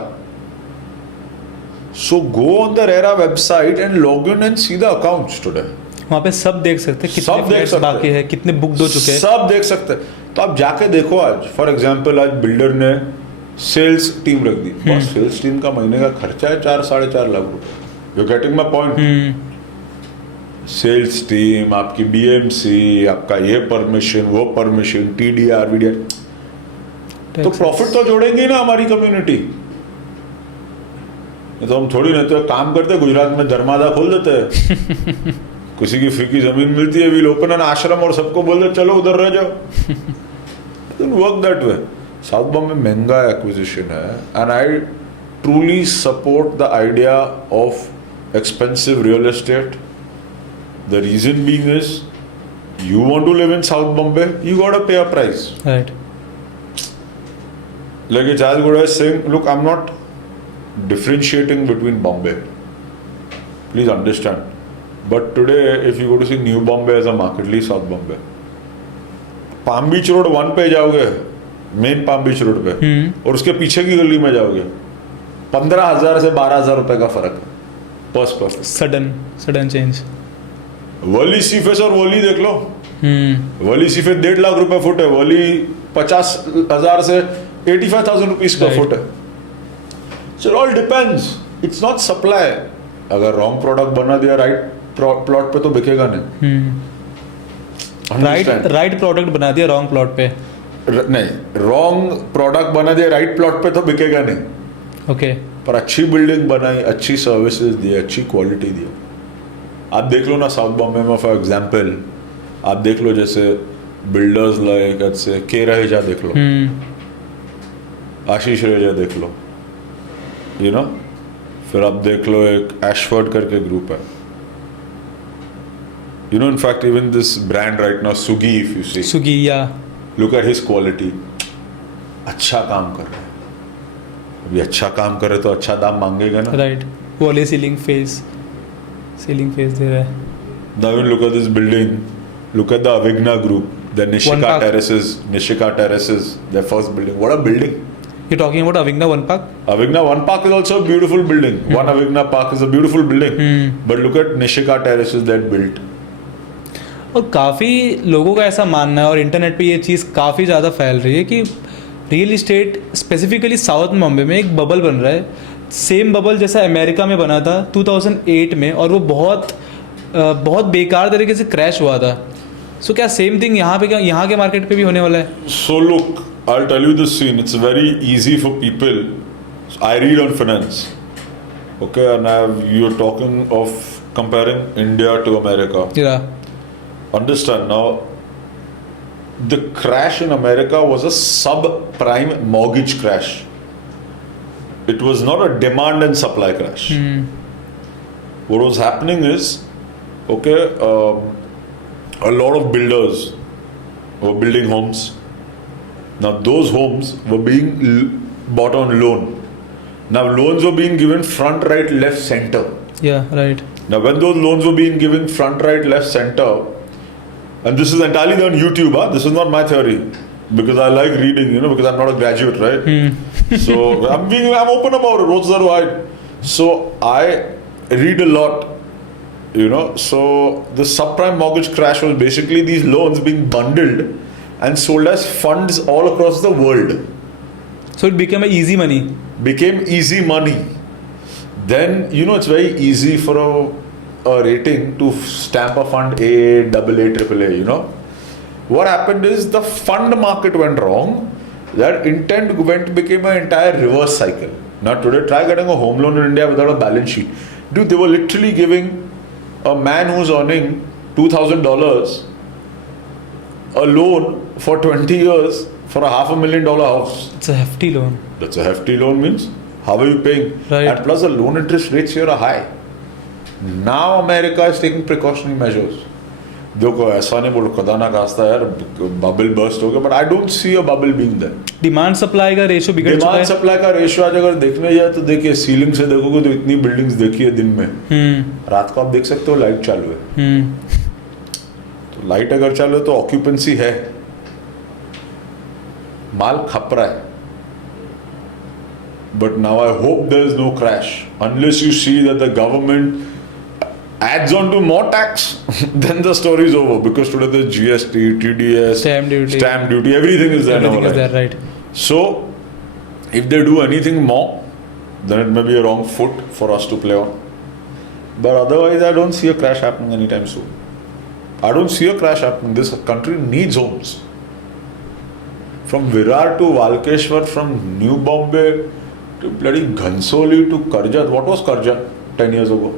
So go on the RERA website and log in and see the accounts today. वहाँ पे सब देख सकते हैं, कितने flats बाकी है, कितने बुक हो चुके हैं, सब देख सकते हैं. तो आप जाके देखो. आज फॉर एग्जांपल, आज बिल्डर ने सेल्स टीम रख दी. बस सेल्स टीम का महीने का खर्चा है 4-4.5 लाख रुपए. You getting my point. Sales team, आपकी बीएमसी, आपका ये परमिशन, वो परमिशन, टीडीआर, वीडीआर. तो प्रॉफिट तो जोड़ेंगे ना हमारी कम्युनिटी. तो हम थोड़ी नहीं तो काम करते, गुजरात में धर्मादा खोल देते हैं. किसी की फ्री की जमीन मिलती है, वील ओपन एन आश्रम और सबको बोल दे चलो उधर रह जाओ. Work that way. South Bombay में महंगा एक्विजिशन है, and I truly support the idea of expensive real estate. The reason being is, you want to live in South Bombay, you got to pay a price. Right. Like Jaz Gura is saying, look, I'm not differentiating between Bombay. Please understand. But today, if you go to see New Bombay as a market, leave South Bombay. Palm Beach Road 1 पे जाओगे, main Palm Beach Road पे, और उसके पीछे की गली में जाओगे, 15,000 से 12,000 रुपए का फर्क है पर square feet. Sudden change. Worli sea face और वली देख लो. वली सीफेस 1.5 लाख रुपए फुट है, वली 50,000 से 85,000 रुपीज का फुट है. So it all depends. It's not supply. अगर रॉन्ग प्रोडक्ट बना दिया राइट प्लॉट पे तो बिकेगा नहीं. Understand? राइट प्रोडक्ट बना दिया रॉन्ग प्लॉट पे. नहीं, रॉन्ग प्रोडक्ट बना दिया राइट प्लॉट पे तो बिकेगा नहीं. ओके. पर अच्छी बिल्डिंग बनाई, अच्छी सर्विसेज दी, अच्छी क्वालिटी दी. आप देख लो ना साउथ बॉम्बे में फॉर एग्जांपल, आप देख लो जैसे बिल्डर्स लाइक से के रहेजा देख लो, आशीष रहेजा देख लो, यू नो. फिर आप देख लो एक एशफोर्ड करके ग्रुप है, you know, in fact even this brand right now Sugi, if you see, Swiggy या look at his quality. अच्छा काम कर रहे हैं. अभी अच्छा काम कर रहे तो अच्छा दाम मांगेगा ना. राइट. वो वाले सीलिंग फेस दे रहा है. Now even look at this building, look at the Avigna group, the One Nishika terraces, their first building. What a building. You're talking about Avigna One Park? Avigna One Park is also a beautiful building. One Avigna Park is a beautiful building. But look at Nishika terraces that built. और काफ़ी लोगों का ऐसा मानना है और internet पे ये चीज़ काफ़ी ज़्यादा फैल रही है कि real estate specifically south Bombay में एक बबल बन रहा है. सेम बबल जैसा अमेरिका में बना था 2008 में, और वो बहुत बेकार तरीके से क्रैश हुआ था. सो क्या सेम थिंग यहाँ के मार्केट पे भी होने वाला है? So look, I'll tell you the scene. It's very easy for people. I read on finance. Okay, and you're talking of comparing India to America. Yeah. Understand now, the crash in America was a subprime mortgage crash. It was not a demand and supply crash. What was happening is, okay, a lot of builders were building homes. Now those homes were being bought on loan. Now loans were being given front, right, left, center. Yeah, right. Now when those loans were being given front, right, left, center, and this is entirely on YouTube, this is not my theory, because I like reading, you know, because I'm not a graduate, right? So I'm open about it. What's that right? So I read a lot, you know. So the subprime mortgage crash was basically these loans being bundled and sold as funds all across the world. So it became easy money. Became easy money. Then, you know, it's very easy for a rating to stamp a fund A, AA, AAA, you know. What happened is the fund market went wrong. That intent became an entire reverse cycle. Now today, try getting a home loan in India without a balance sheet. Dude, they were literally giving a man who's earning $2,000 a loan for 20 years for a $500,000 house. It's a hefty loan. That's a hefty loan means how are you paying? Right. And plus the loan interest rates here are high. Now America is taking precautionary measures. देखो ऐसा नहीं बोलो खुदा ना खास्ता यार bubble burst हो गया, but I don't see a bubble being there. Demand supply का रेशियो बिगड़ चुका है. डिमांड सप्लाई का रेशियो आज अगर देखने जाए तो देखिए सीलिंग से देखोगे तो इतनी बिल्डिंग्स देखी है दिन में. रात को आप देख सकते हो लाइट चालू है. तो लाइट अगर चालू है तो ऑक्यूपेंसी है, माल खप रहा है. But now I hope there is no crash unless you see that the government adds on to more tax. Then the story is over, because today there's GST, TDS, stamp duty, everything is there. Everything is there, right? So if they do anything more, then it may be a wrong foot for us to play on. But otherwise, I don't see a crash happening anytime soon. I don't see a crash happening. This country needs homes. From Virar to Walkeshwar, from New Bombay to bloody Ghansoli to Karjat. What was Karjat 10 years ago?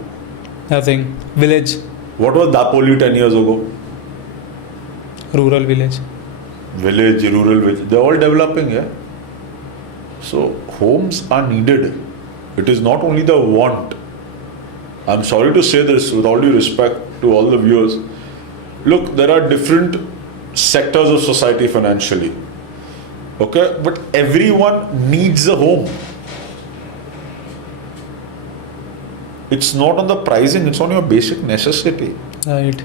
Nothing. Village. What was Dapoli 10 years ago? Rural village. Village, rural village. They're all developing, yeah. So homes are needed. It is not only the want. I'm sorry to say this with all due respect to all the viewers. Look, there are different sectors of society financially. Okay, but everyone needs a home. It's not on the pricing, it's on your basic necessity. Right.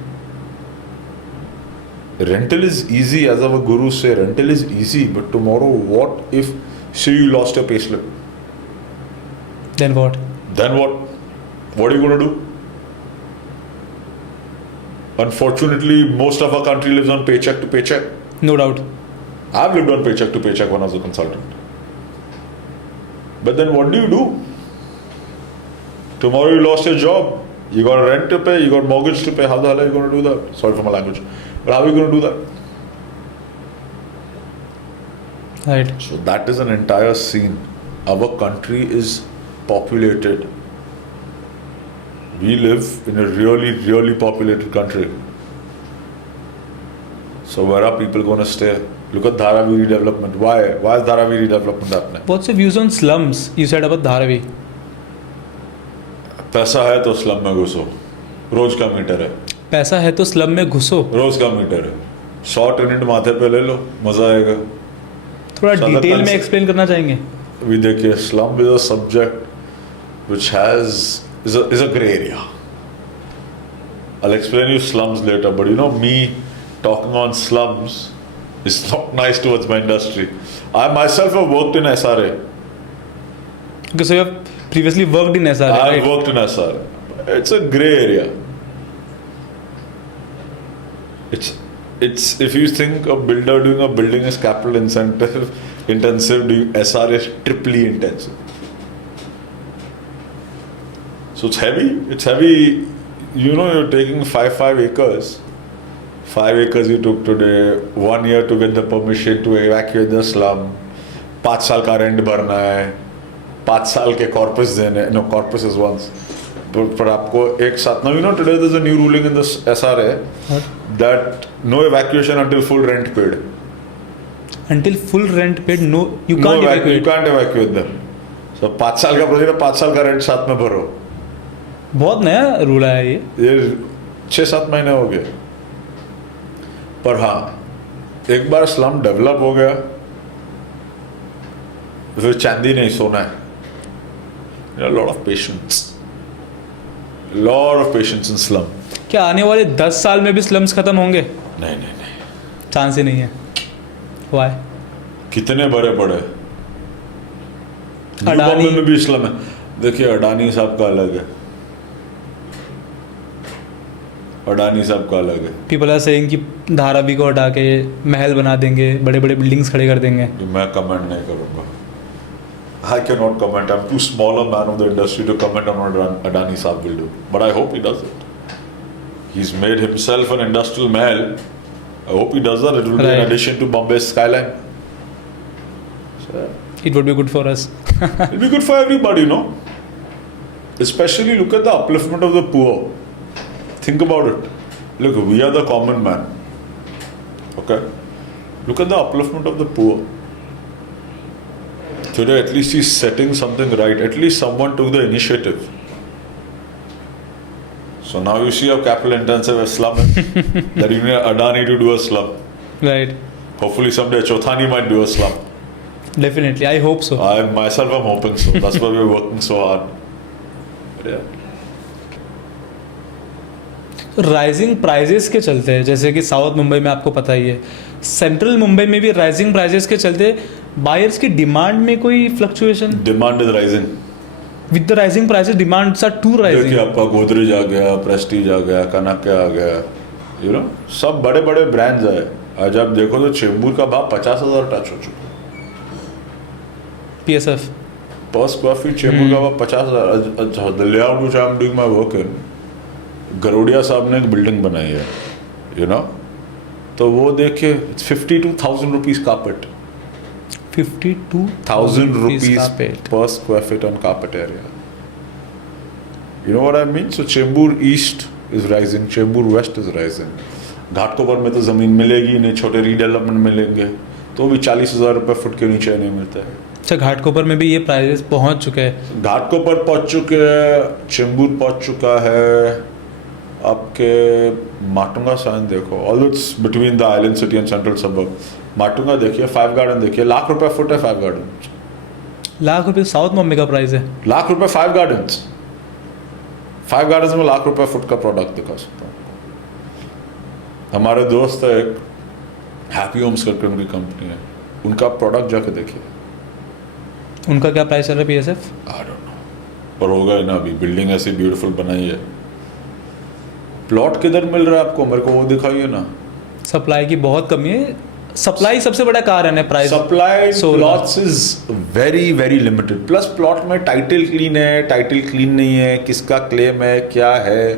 Rental is easy, as our gurus say, rental is easy, but tomorrow what if, say you lost your payslip? Then what? Then what? What are you going to do? Unfortunately, most of our country lives on paycheck to paycheck. No doubt. I've lived on paycheck to paycheck when I was a consultant. But then what do you do? Tomorrow you lost your job. You got rent to pay. You got mortgage to pay. How the hell are you going to do that? Sorry for my language, but how are you going to do that? Right. So that is an entire scene. Our country is populated. We live in a really, really populated country. So where are people going to stay? Look at Dharavi redevelopment. Why? Why is Dharavi redevelopment happening? What's your views on slums? You said about Dharavi. पैसा है तो slum में घुसो. रोज का metre है. पैसा है तो slum में घुसो. रोज का मीटर है. 100 टेनेंट माथे पे ले लो, मजा आएगा. थोड़ा ज़्यादा डिटेल में concept- एक्सप्लेन करना चाहेंगे. We देखिए, slum is a subject which is a grey area. I'll explain you slums later, but you know me talking on slums is not nice towards my industry. I myself have worked in SRA. Okay, so you have previously worked in SRA, I have right? worked in SRA. It's a grey area. It's if you think a builder doing a building is capital intensive, doing SRA is triply intensive. So it's heavy. It's heavy. You know, you're taking 5 acres. 5 acres you took today. 1 year to get the permission to evacuate the slum. 5 साल का rent भरना है. 5 साल के corpus देने. No, corpus is once. पर आपको एक साथ. Now you know today there's a new ruling in the SRA that no evacuation until full rent paid. Until full rent paid, no, you No can't you evacuate. can't evacuate them. So 5 साल का project है, 5 साल का rent साथ में भरो. बहुत नया रूल आया ये. 6-7 महीने हो गए. पर हाँ, एक बार स्लम डेवलप हो गया, फिर चांदी नहीं सोना है. Lot of patience in slum. क्या आने वाले 10 साल में भी स्लम्स खत्म होंगे? नहीं. चांस ही नहीं है. Why? कितने बड़े पड़े. न्यू अडानी- बॉम्बे में भी स्लम है. देखिए, अडानी साहब का अलग है. People are saying कि धारावी को हटा के महल बना देंगे, बड़े बड़े बिल्डिंग्स खड़े कर देंगे. मैं कमेंट नहीं करूंगा. I cannot comment. I'm too small a man of the industry to comment on what Adani Saab will do. But I hope he does it. He's made himself an industrial mahal. I hope he does that. It will be in Right. addition to Bombay's skyline. So, It would be good for us. it'll be good for everybody, no? Especially look at the upliftment of the poor. Think about it. Look, we are the common man. Okay? Look at the upliftment of the poor. Today, at least he's setting something right. At least someone took the initiative. So now you see how capital intensive a slum is. That you need Adani to do a slum. Right. Hopefully someday Chothani might do a slum. Definitely. I hope so. I myself am hoping so. That's why we're working so hard. But yeah. Rising prices के चलते, जैसे कि south Mumbai में आपको पता ही है, central Mumbai में भी राइजिंग प्राइजेस के चलते बायर्स की डिमांड में कोई fluctuation. Demand is rising. With the rising prices demands are to rising. देखिए, आपका गोदरेज आ गया, प्रेस्टीज आ गया, कनाक्या आ गया, यू नो, सब बड़े बड़े ब्रांड्स आए. आज आप देखो तो चेंबूर का भाव 50,000 टच हो चुका. PSF पर स्क्वायर फीट चेंबूर का भाव 50,000. अच्छा, the layout which I am doing my work in, Garodia साहब ने एक बिल्डिंग बनाई है, यू नो, तो वो देखिए 52,000 rupees carpet. 52,000 rupees carpet. per square feet on carpet area. You know what I mean? So Chembur East is rising, Chembur West is rising. Ghatkopar में तो ज़मीन मिलेगी नहीं, छोटे रीडेवलपमेंट मिलेंगे तो भी 40,000 रुपये फुट के नीचे नहीं मिलता है. अच्छा, घाटकोपर में भी ये प्राइसेस पहुंच चुके हैं. घाटकोपर पहुंच चुके हैं, चेंबूर पहुंच चुका है, आपके माटुंगा साइन देखो, all it's between the island city and central suburb. Matunga देखिए, 5 गार्डन देखिए, लाख रुपए फुट है 5 गार्डन. लाख रुपए साउथ मुंबई का प्राइस है. लाख रुपए 5 गार्डन्स. 5 गार्डन्स में लाख रुपए फुट का प्रोडक्ट दिखा सकता हूँ. हमारे दोस्त है एक, हैप्पी होम्स करके उनकी कंपनी है, उनका प्रोडक्ट जाके देखिए. उनका क्या प्राइस चल रहा है PSF? आई डोंट नो, पर होगा ही ना. अभी बिल्डिंग ऐसी ब्यूटीफुल बनाई है. प्लॉट किधर मिल रहा है आपको, मेरे को वो दिखाइए ना. सप्लाई की बहुत कमी है. सप्लाई सबसे बड़ा कारण है price. Supply So plots is very very limited. Plus plot में टाइटल क्लीन है, टाइटल क्लीन नहीं है, किसका क्लेम है, क्या है.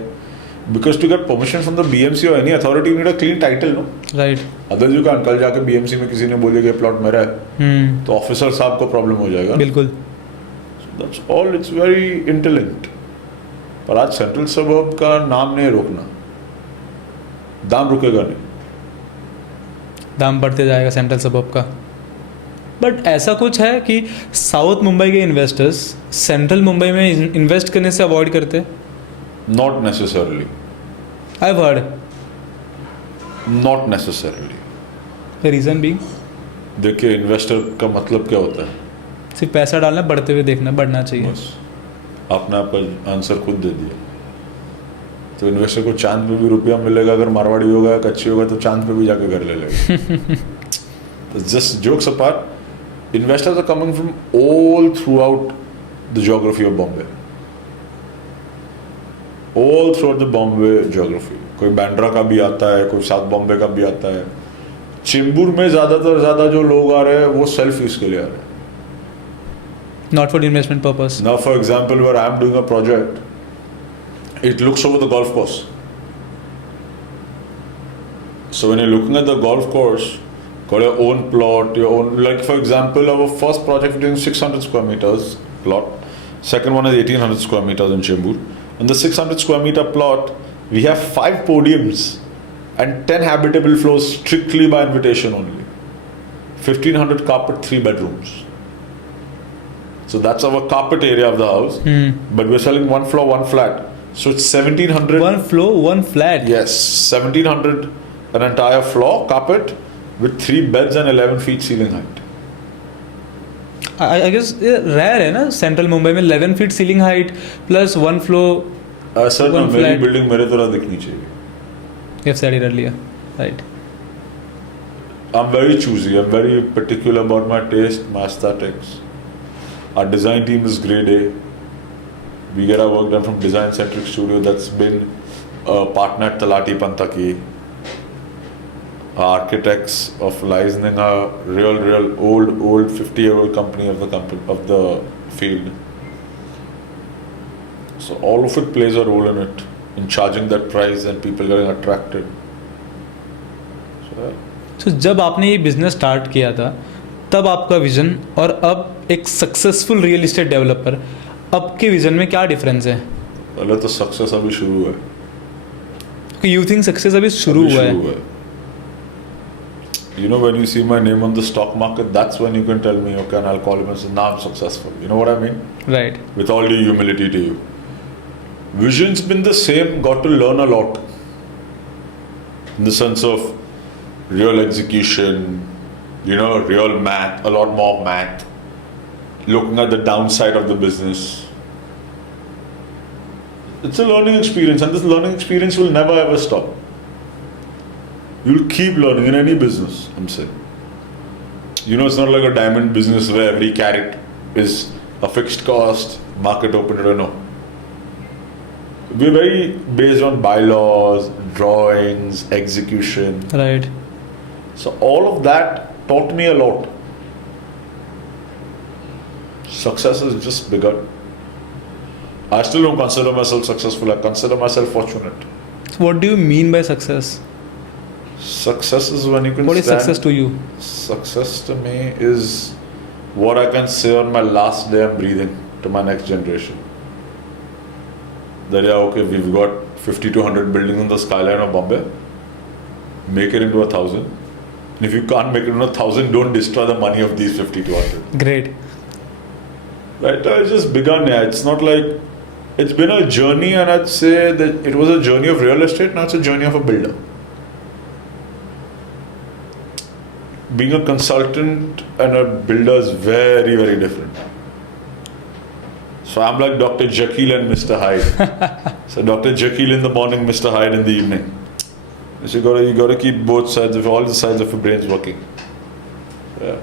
Because to get permission from the BMC और any authority you need a clean title, no. Right. Other you can कल जाके बीएमसी में किसी ने बोले कि प्लॉट मेरा है, तो ऑफिसर साहब को प्रॉब्लम हो जाएगा. बिल्कुल. That's all. It's very intelligent. पर आज सेंट्रल सबर्ब का नाम नहीं रोकना, दाम रुकेगा नहीं. दाम बढ़ते जाएगा सेंट्रल सबब का. बट ऐसा कुछ है कि साउथ मुंबई के इन्वेस्टर्स सेंट्रल मुंबई में इन्वेस्ट करने से अवॉइड करते हैं. Not necessarily. I have heard. Not necessarily. The reason being, देखिए इन्वेस्टर का मतलब क्या होता है. सिर्फ पैसा डालना, बढ़ते हुए देखना, बढ़ना चाहिए. बस आपने आपका आंसर खुद दे दिया. तो इन्वेस्टर को चांद पे भी रुपया मिलेगा, अगर मारवाड़ी होगा, कच्ची होगा, तो चांद पे भी जाके घर ले लेगा. Just jokes apart, investors are coming from all throughout the geography of Bombay. All throughout the Bombay geography. कोई बैंड्रा का भी आता है, कोई साउथ बॉम्बे का भी आता है. चेंबूर में ज़्यादा जो लोग आ रहे हैं वो सेल्फ यूज के लिए आ रहे हैं. Not for investment purpose. Now, for example, where I am doing a project, it looks over the golf course. So when you're looking at the golf course, got your own plot, your own, like for example, our first project we're doing 600 square meters plot. Second one is 1800 square meters in Chembur. On the 600 square meter plot, we have 5 podiums and 10 habitable floors strictly by invitation only. 1500 carpet, 3 bedrooms. So that's our carpet area of the house. But we're selling 1 floor, 1 flat. So it's 1700. 1 floor, 1 flat. Yes, 1700 an entire floor, carpet, with 3 beds and 11 feet ceiling height. I guess rare है ना central Mumbai में 11 feet ceiling height plus 1 floor. Sir One मेरी flat. Building मेरे तरह दिखनी चाहिए. You have said it earlier. Right. I'm very choosy. I'm very particular about my taste, my aesthetics. Our design team is grade A. We get our work done from Design Centric Studio that's been a partner at Talati Pantaki. Our architects of licensing are real old 50-year-old company of the field. So all of it plays a role in it, in charging that price and people getting attracted. So, तो जब आपने ये business start किया था तब आपका vision और अब एक सक्सेसफुल रियल एस्टेट डेवलपर, अब के विजन में क्या डिफरेंस है? पहले तो सक्सेस अभी शुरू है. यू थिंक सक्सेस अभी शुरू हुआ है? You know, when you see my name on the stock market, that's when you can tell me, okay, and I'll call him and say, now I'm successful. You know what I mean? Right. With all due humility to you. Vision's been the same, got to learn a lot. In the sense of real execution, you know, real math, a lot more math. Looking at the downside of the business. It's a learning experience, and this learning experience will never ever stop. You'll keep learning in any business, I'm saying. You know, it's not like a diamond business where every carat is a fixed cost, market open, I don't know. We're very based on bylaws, drawings, execution. Right. So all of that taught me a lot. Success has just begun. I still don't consider myself successful. I consider myself fortunate. So what do you mean by success? Success is when you can What is stand. success to you? Success to me is what I can say on my last day I'm breathing to my next generation. That yeah, okay, we've got 50 to 100 buildings in the skyline of Bombay. Make it into 1,000. And if you can't make it into 1,000, don't destroy the money of these 50 to 100. Great. Right? It's just begun. Yeah, it's not like it's been a journey, and I'd say that it was a journey of real estate. Now it's a journey of a builder. Being a consultant and a builder is very, very different. So I'm like Dr. Jekyll and Mr. Hyde. So Dr. Jekyll in the morning, Mr. Hyde in the evening. So you gotta keep both sides of all the sides of your brains working. Yeah.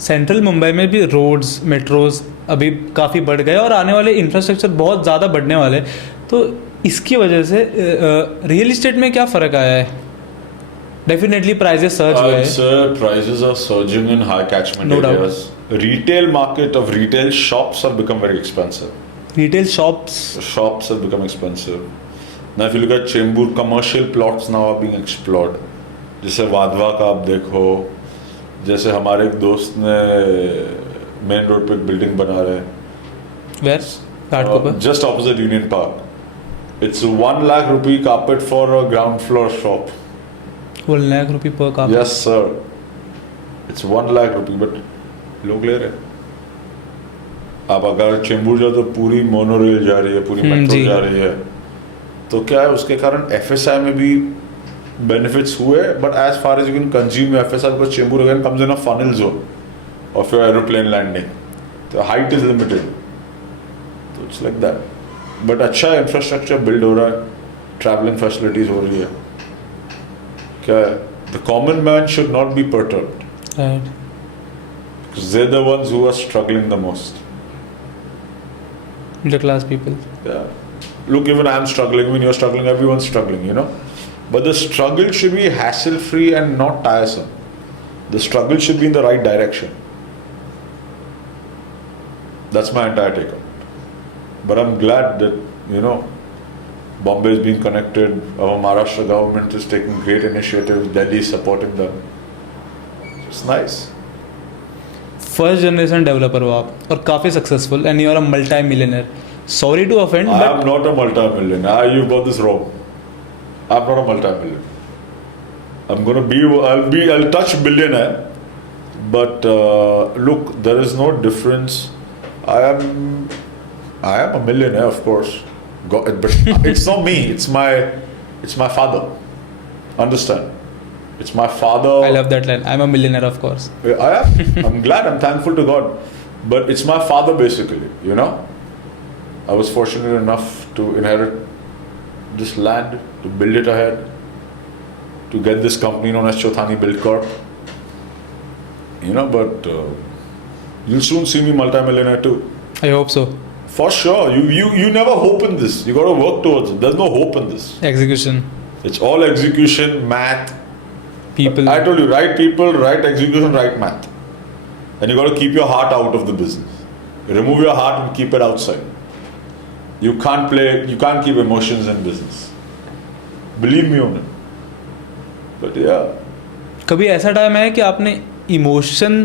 Central Mumbai में भी roads, metros अभी काफ़ी बढ़ गए और आने वाले infrastructure बहुत ज़्यादा बढ़ने वाले. तो इसकी वजह से रियल इस्टेट में क्या फ़र्क आया है? Definitely prices surge हुए I'd हैं. say prices are surging in high catchment No doubt. areas. Retail market of retail shops have become very expensive. Retail shops. Shops have become expensive. Now, if you look at Chembur, commercial plots now are being explored. जैसे वाधवा का आप देखो, जैसे हमारे एक दोस्त ने main road पे एक बिल्डिंग बना रहे हैं Where? Ghatkopar. just opposite Union Park. It's 1 lakh rupee carpet for a ground floor shop. 1 lakh rupee per carpet. Yes, sir. It's 1 lakh rupee, but लोग ले रहे हैं. आप अगर चेंबूर जाओ तो पूरी मोनोरेल जा रही है, पूरी मेट्रो जी. जा रही है. तो क्या है, उसके कारण FSI में भी benefits हुए, but as far as you can consume your FSI, because Chembur again comes in a funnel zone of your aeroplane landing. The height is limited. So it's like that. But अच्छा infrastructure build हो रहा है, traveling facilities हो रही है. क्या है? The common man should not be perturbed Right. because they're the ones who are struggling the most. Middle class people. Yeah. Look, even I'm struggling, when you're struggling, everyone's struggling, you know. But the struggle should be hassle free and not tiresome. The struggle should be in the right direction. That's my entire take on it. But I'm glad that, you know, Bombay is being connected. Our Maharashtra government is taking great initiatives. Delhi is supporting them. It's nice. First generation developer हो आप और काफ़ी successful and you are a multimillionaire. Sorry to offend I am but not a multi-millionaire. You got this wrong. I'm not a multi-millionaire. I'll touch billionaire. But look, there is no difference. I am a millionaire, of course. But it's not me. It's my father. Understand? It's my father. I love that line. I am a millionaire of course. I am. I'm glad. I'm thankful to God. But it's my father, basically. You know, I was fortunate enough to inherit this land, to build it ahead, to get this company known as Chothani Build Corp. You know, but you'll soon see me multi-millionaire too. I hope so. For sure. You never hope in this. You got to work towards it. There's no hope in this. Execution. It's all execution, math. People. I told you, right people, right execution, right math. And you got to keep your heart out of the business. Remove your heart and keep it outside. You can't keep emotions in business. Believe me on it. But yeah. कभी ऐसा time है कि आपने emotion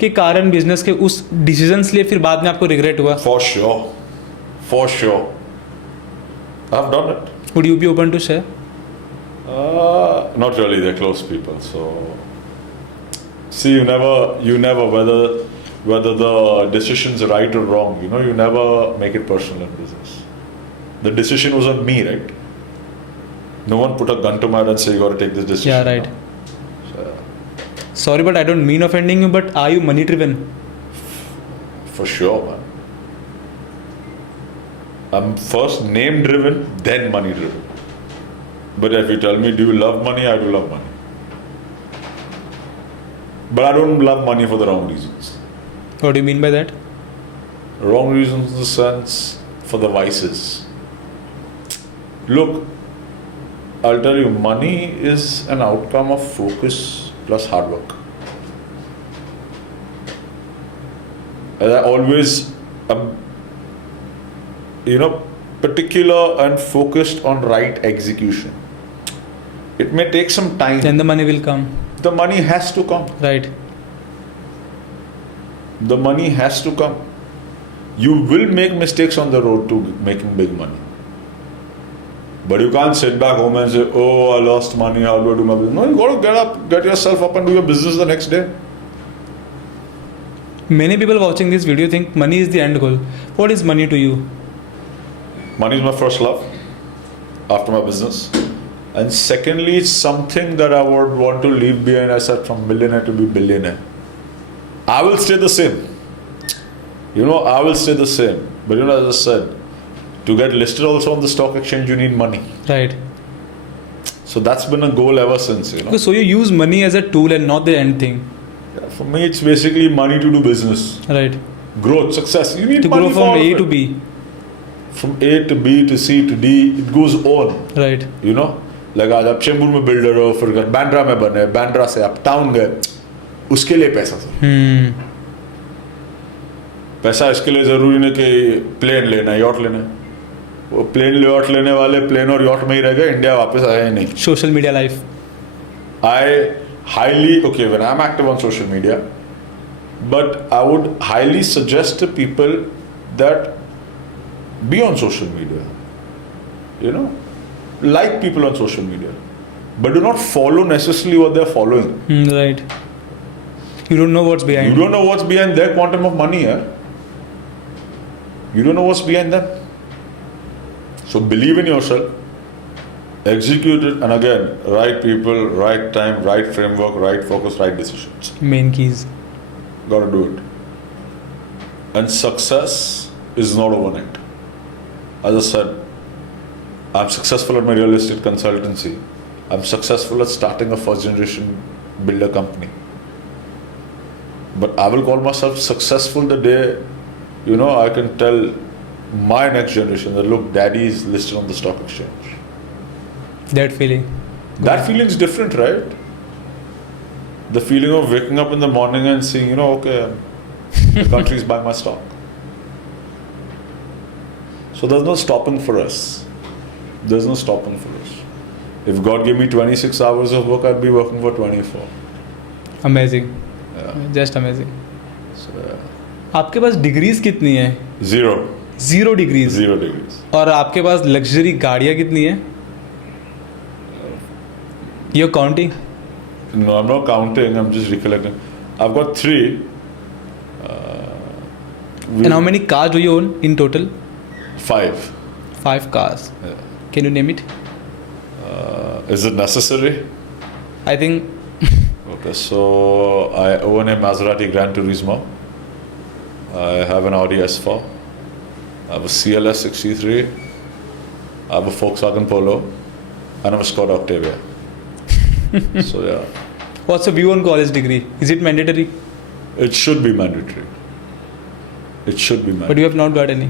के कारण business के उस decisions लिए फिर बाद में आपको रिग्रेट हुआ? For sure. For sure. I've done it. Would you be open to share? Not really. They're close people. So, see, you never whether the decision's right or wrong. You know, you never make it personal in business. The decision was on me, right? No one put a gun to my head and say you got to take this decision. Yeah, right. So, Sorry, but I don't mean offending you, but are you money driven? for sure, man. I'm first name driven, then money driven. But if you tell me, do you love money? I do love money. But I don't love money for the wrong reasons. What do you mean by that? Wrong reasons in the sense for the vices. Look, I'll tell you, money is an outcome of focus plus hard work. And I always, particular and focused on right execution. It may take some time. Then the money will come. The money has to come. Right. The money has to come. You will make mistakes on the road to making big money. But you can't sit back home and say, oh, I lost money, how do I do my business? No, you got to get up, get yourself up and do your business the next day. Many people watching this video think money is the end goal. What is money to you? Money is my first love after my business. And secondly, it's something that I would want to leave behind. I said from millionaire to be billionaire. I will stay the same. I will stay the same. But as I said, to get listed also on the stock exchange, you need money. Right. So that's been a goal ever since, So you use money as a tool and not the end thing. Yeah, for me, it's basically money to do business. Right. Growth, success. You need To money grow for from all of A it. to B. From A to B to C to D, it goes on. Right. Like आज आप चेंबूर में builder हो, फिर अगर बैंड्रा में बने, बैंड्रा से आप टाउन गए, उसके लिए पैसा सर। पैसा इसके लिए जरूरी नहीं कि प्लेन लेना है, यॉट लेना है। वो प्लेन यॉट लेने वाले प्लेन और यॉट में ही रह गए, इंडिया वापस आया ही नहीं। Social media life, I highly, okay, when I'm active on social media, but I would highly suggest to people that be on social media. You know, like people on social media, but do not follow necessarily what they're following. Right. You don't know what's behind. You don't know what's behind their quantum of money, yeah? You don't know what's behind them. So believe in yourself, execute it, and again, right people, right time, right framework, right focus, right decisions. Main keys. Gotta do it. And success is not overnight. As I said, I'm successful at my real estate consultancy. I'm successful at starting a first generation builder company. But I will call myself successful the day, you know, I can tell my next generation that look, daddy is listed on the stock exchange. That feeling. That feeling is different, right? The feeling of waking up in the morning and seeing, you know, okay, the country is buying my stock. So there's no stopping for us. There's no stopping for us. If God gave me 26 hours of work, I'd be working for 24. Amazing. Yeah. Just amazing. So, yeah. आपके पास degrees कितनी है? Zero. 0 degrees. 0 degrees. और आपके पास luxury गाड़ियाँ कितनी है? You're counting? No, I'm not counting. I'm just recollecting. I've got 3. And how many cars do you own in total? 5. 5 cars. Yeah. Can you name it? Is it necessary? I think. Okay, so I own a Maserati Gran Turismo. I have an Audi S4. I have a CLS 63. I have a Volkswagen Polo. And I have a Skoda Octavia. So yeah. What's your view on college degree? Is it mandatory? It should be mandatory. It should be But mandatory. you have not got any.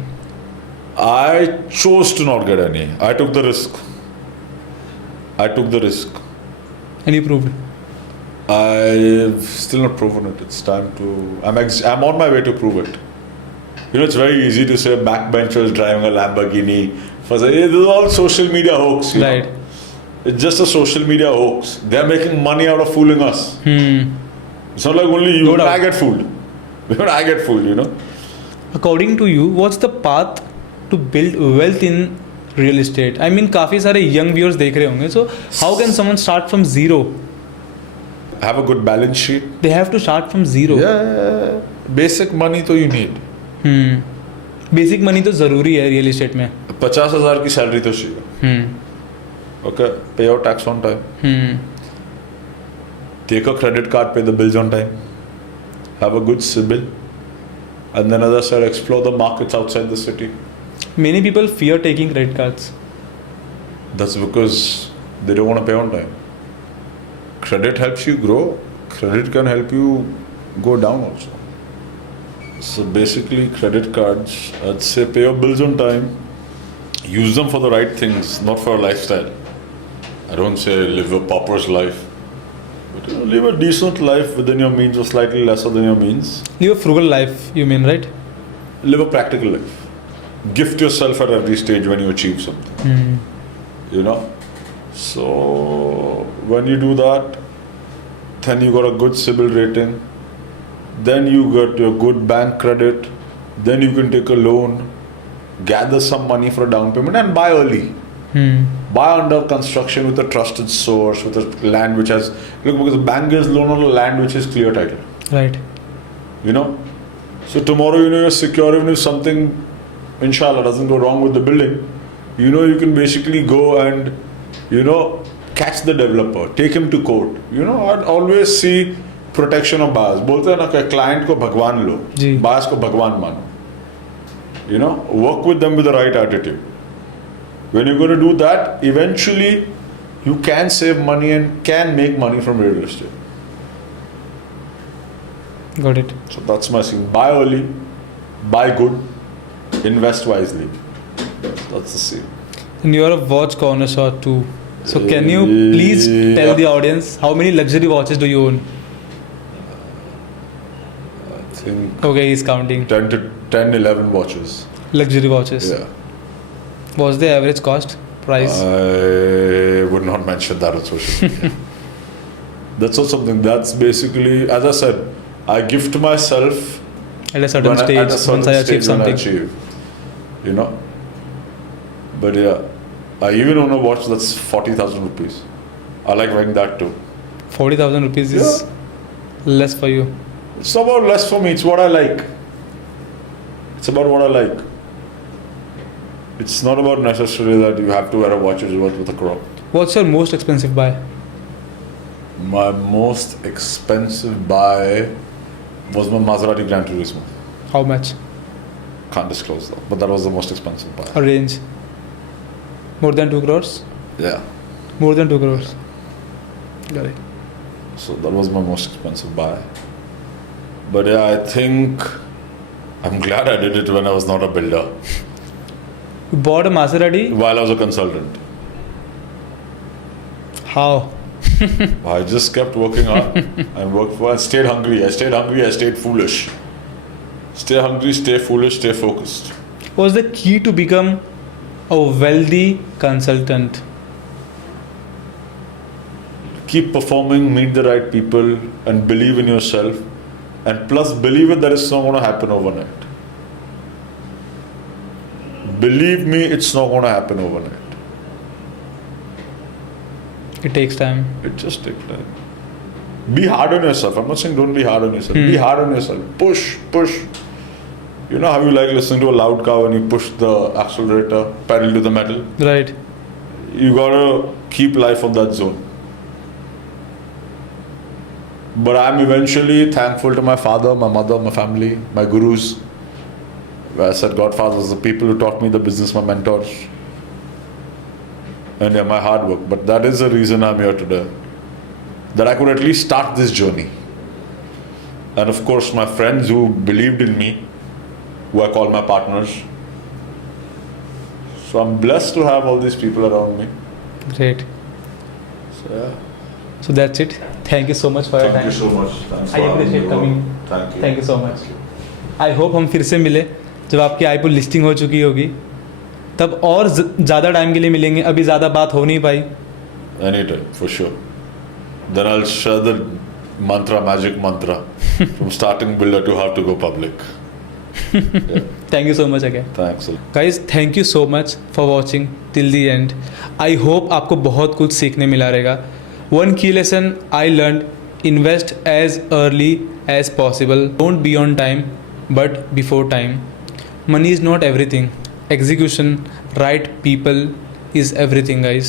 I chose to not get any. I took the risk. And you proved. I've still not proven it. It's time to. I'm on my way to prove it. You know, it's very easy to say backbenchers driving a Lamborghini. This is all social media hoax. You Right. know? It's just a social media hoax. They're making money out of fooling us. It's not like only you. No Even doubt. I get fooled. Even I get fooled. You know. According to you, what's the path to build wealth in real estate? I mean, काफी सारे young viewers देख रहे होंगे. So how can someone start from zero? Have a good balance sheet. They have to start from zero. Yeah. Basic money तो you need. Basic money तो जरूरी है real estate में. 50,000 की सैलरी तो चाहिए. Okay. Pay your tax on time. Take a credit card. Pay the bills on time. Have a good CIBIL. And then, as I said, explore the markets outside the city. Many people fear taking credit cards. That's because they don't want to pay on time. Credit helps you grow. Credit can help you go down also. So basically, credit cards, I'd say pay your bills on time. Use them for the right things, not for a lifestyle. I don't say live a pauper's life. But you know, live a decent life within your means or slightly lesser than your means. Live a frugal life, you mean, right? Live a practical life. Gift yourself at every stage when you achieve something. You know? So when you do that, then you got a good CIBIL rating, then you got your good bank credit, then you can take a loan, gather some money for a down payment and buy early. Buy under construction with a trusted source, with a land which has, look, because the bank gives loan on a land which is clear title. Right. You know? So tomorrow, you know, you're secure even if something, inshallah, doesn't go wrong with the building. You know, you can basically go and, you know, catch the developer, take him to court. You know, I'd always see protection of buyers. बोलते हैं ना कि client को भगवान लो, जी. buyers को भगवान मानो. You know, work with them with the right attitude. When you're going to do that, eventually you can save money and can make money from real estate. Got it. So that's my thing. Buy early, buy good, invest wisely. That's the scene. And you're a watch connoisseur too. So can you please tell the audience how many luxury watches do you own? I think Okay, he's counting. 11 watches. Luxury watches. Yeah. What's the average cost? Price? I would not mention that on social media. That's not something. That's basically, as I said, I gift myself At a certain when stage, at a certain once I achieve stage when I something. achieve, you know. But yeah, I even own a watch that's 40,000 rupees. I like wearing that too. 40,000 rupees is less for you. It's not about less for me. It's what I like. It's about what I like. It's not about necessarily that you have to wear a watch which is worth with a crop. What's your most expensive buy? My most expensive buy was my Maserati Gran Turismo. How much? Can't disclose that, but that was the most expensive buy. A range? More than 2 crores? Yeah. More than 2 crores. Got it. So that was my most expensive buy. But yeah, I think I'm glad I did it when I was not a builder. You bought a Maserati? While I was a consultant. How? I just kept working hard and worked for. I stayed hungry. I stayed foolish. Stay hungry, stay foolish, stay focused. What's the key to become a wealthy consultant? Keep performing, meet the right people, and believe in yourself. And plus, believe it that it's not going to happen overnight. Believe me, it's not going to happen overnight. It takes time. It just takes time. Be hard on yourself. I'm not saying don't be hard on yourself. Be hard on yourself. Push. You know how you like listening to a loud car when you push the accelerator, pedal to the metal? Right. You gotta keep life on that zone. But I'm eventually thankful to my father, my mother, my family, my gurus. Where I said godfathers, the people who taught me the business, my mentors. And yeah, my hard work. But that is the reason I'm here today. That I could at least start this journey. And of course, my friends who believed in me, who I call my partners. So I'm blessed to have all these people around me. Great. So yeah. So that's it. Thank you so much for your Thank time. you so much. Thanks I for having appreciate me. coming. Thank you. Thank you so much. I hope हम फिर से मिले जब आपकी IPO listing हो चुकी होगी, तब और ज़्यादा टाइम के लिए मिलेंगे. अभी ज़्यादा बात हो नहीं पाई. Anytime, for sure. Then I'll share the mantra, magic mantra, from starting builder to how to go public. Yeah. Thank you so much again. Thanks a lot. Guys, thank you so much for watching till the end. I hope आपको बहुत कुछ सीखने मिला रहेगा. One key lesson I learned: invest as early as possible. Don't be on time, but before time. Money is not everything. Execution, right people is everything, guys.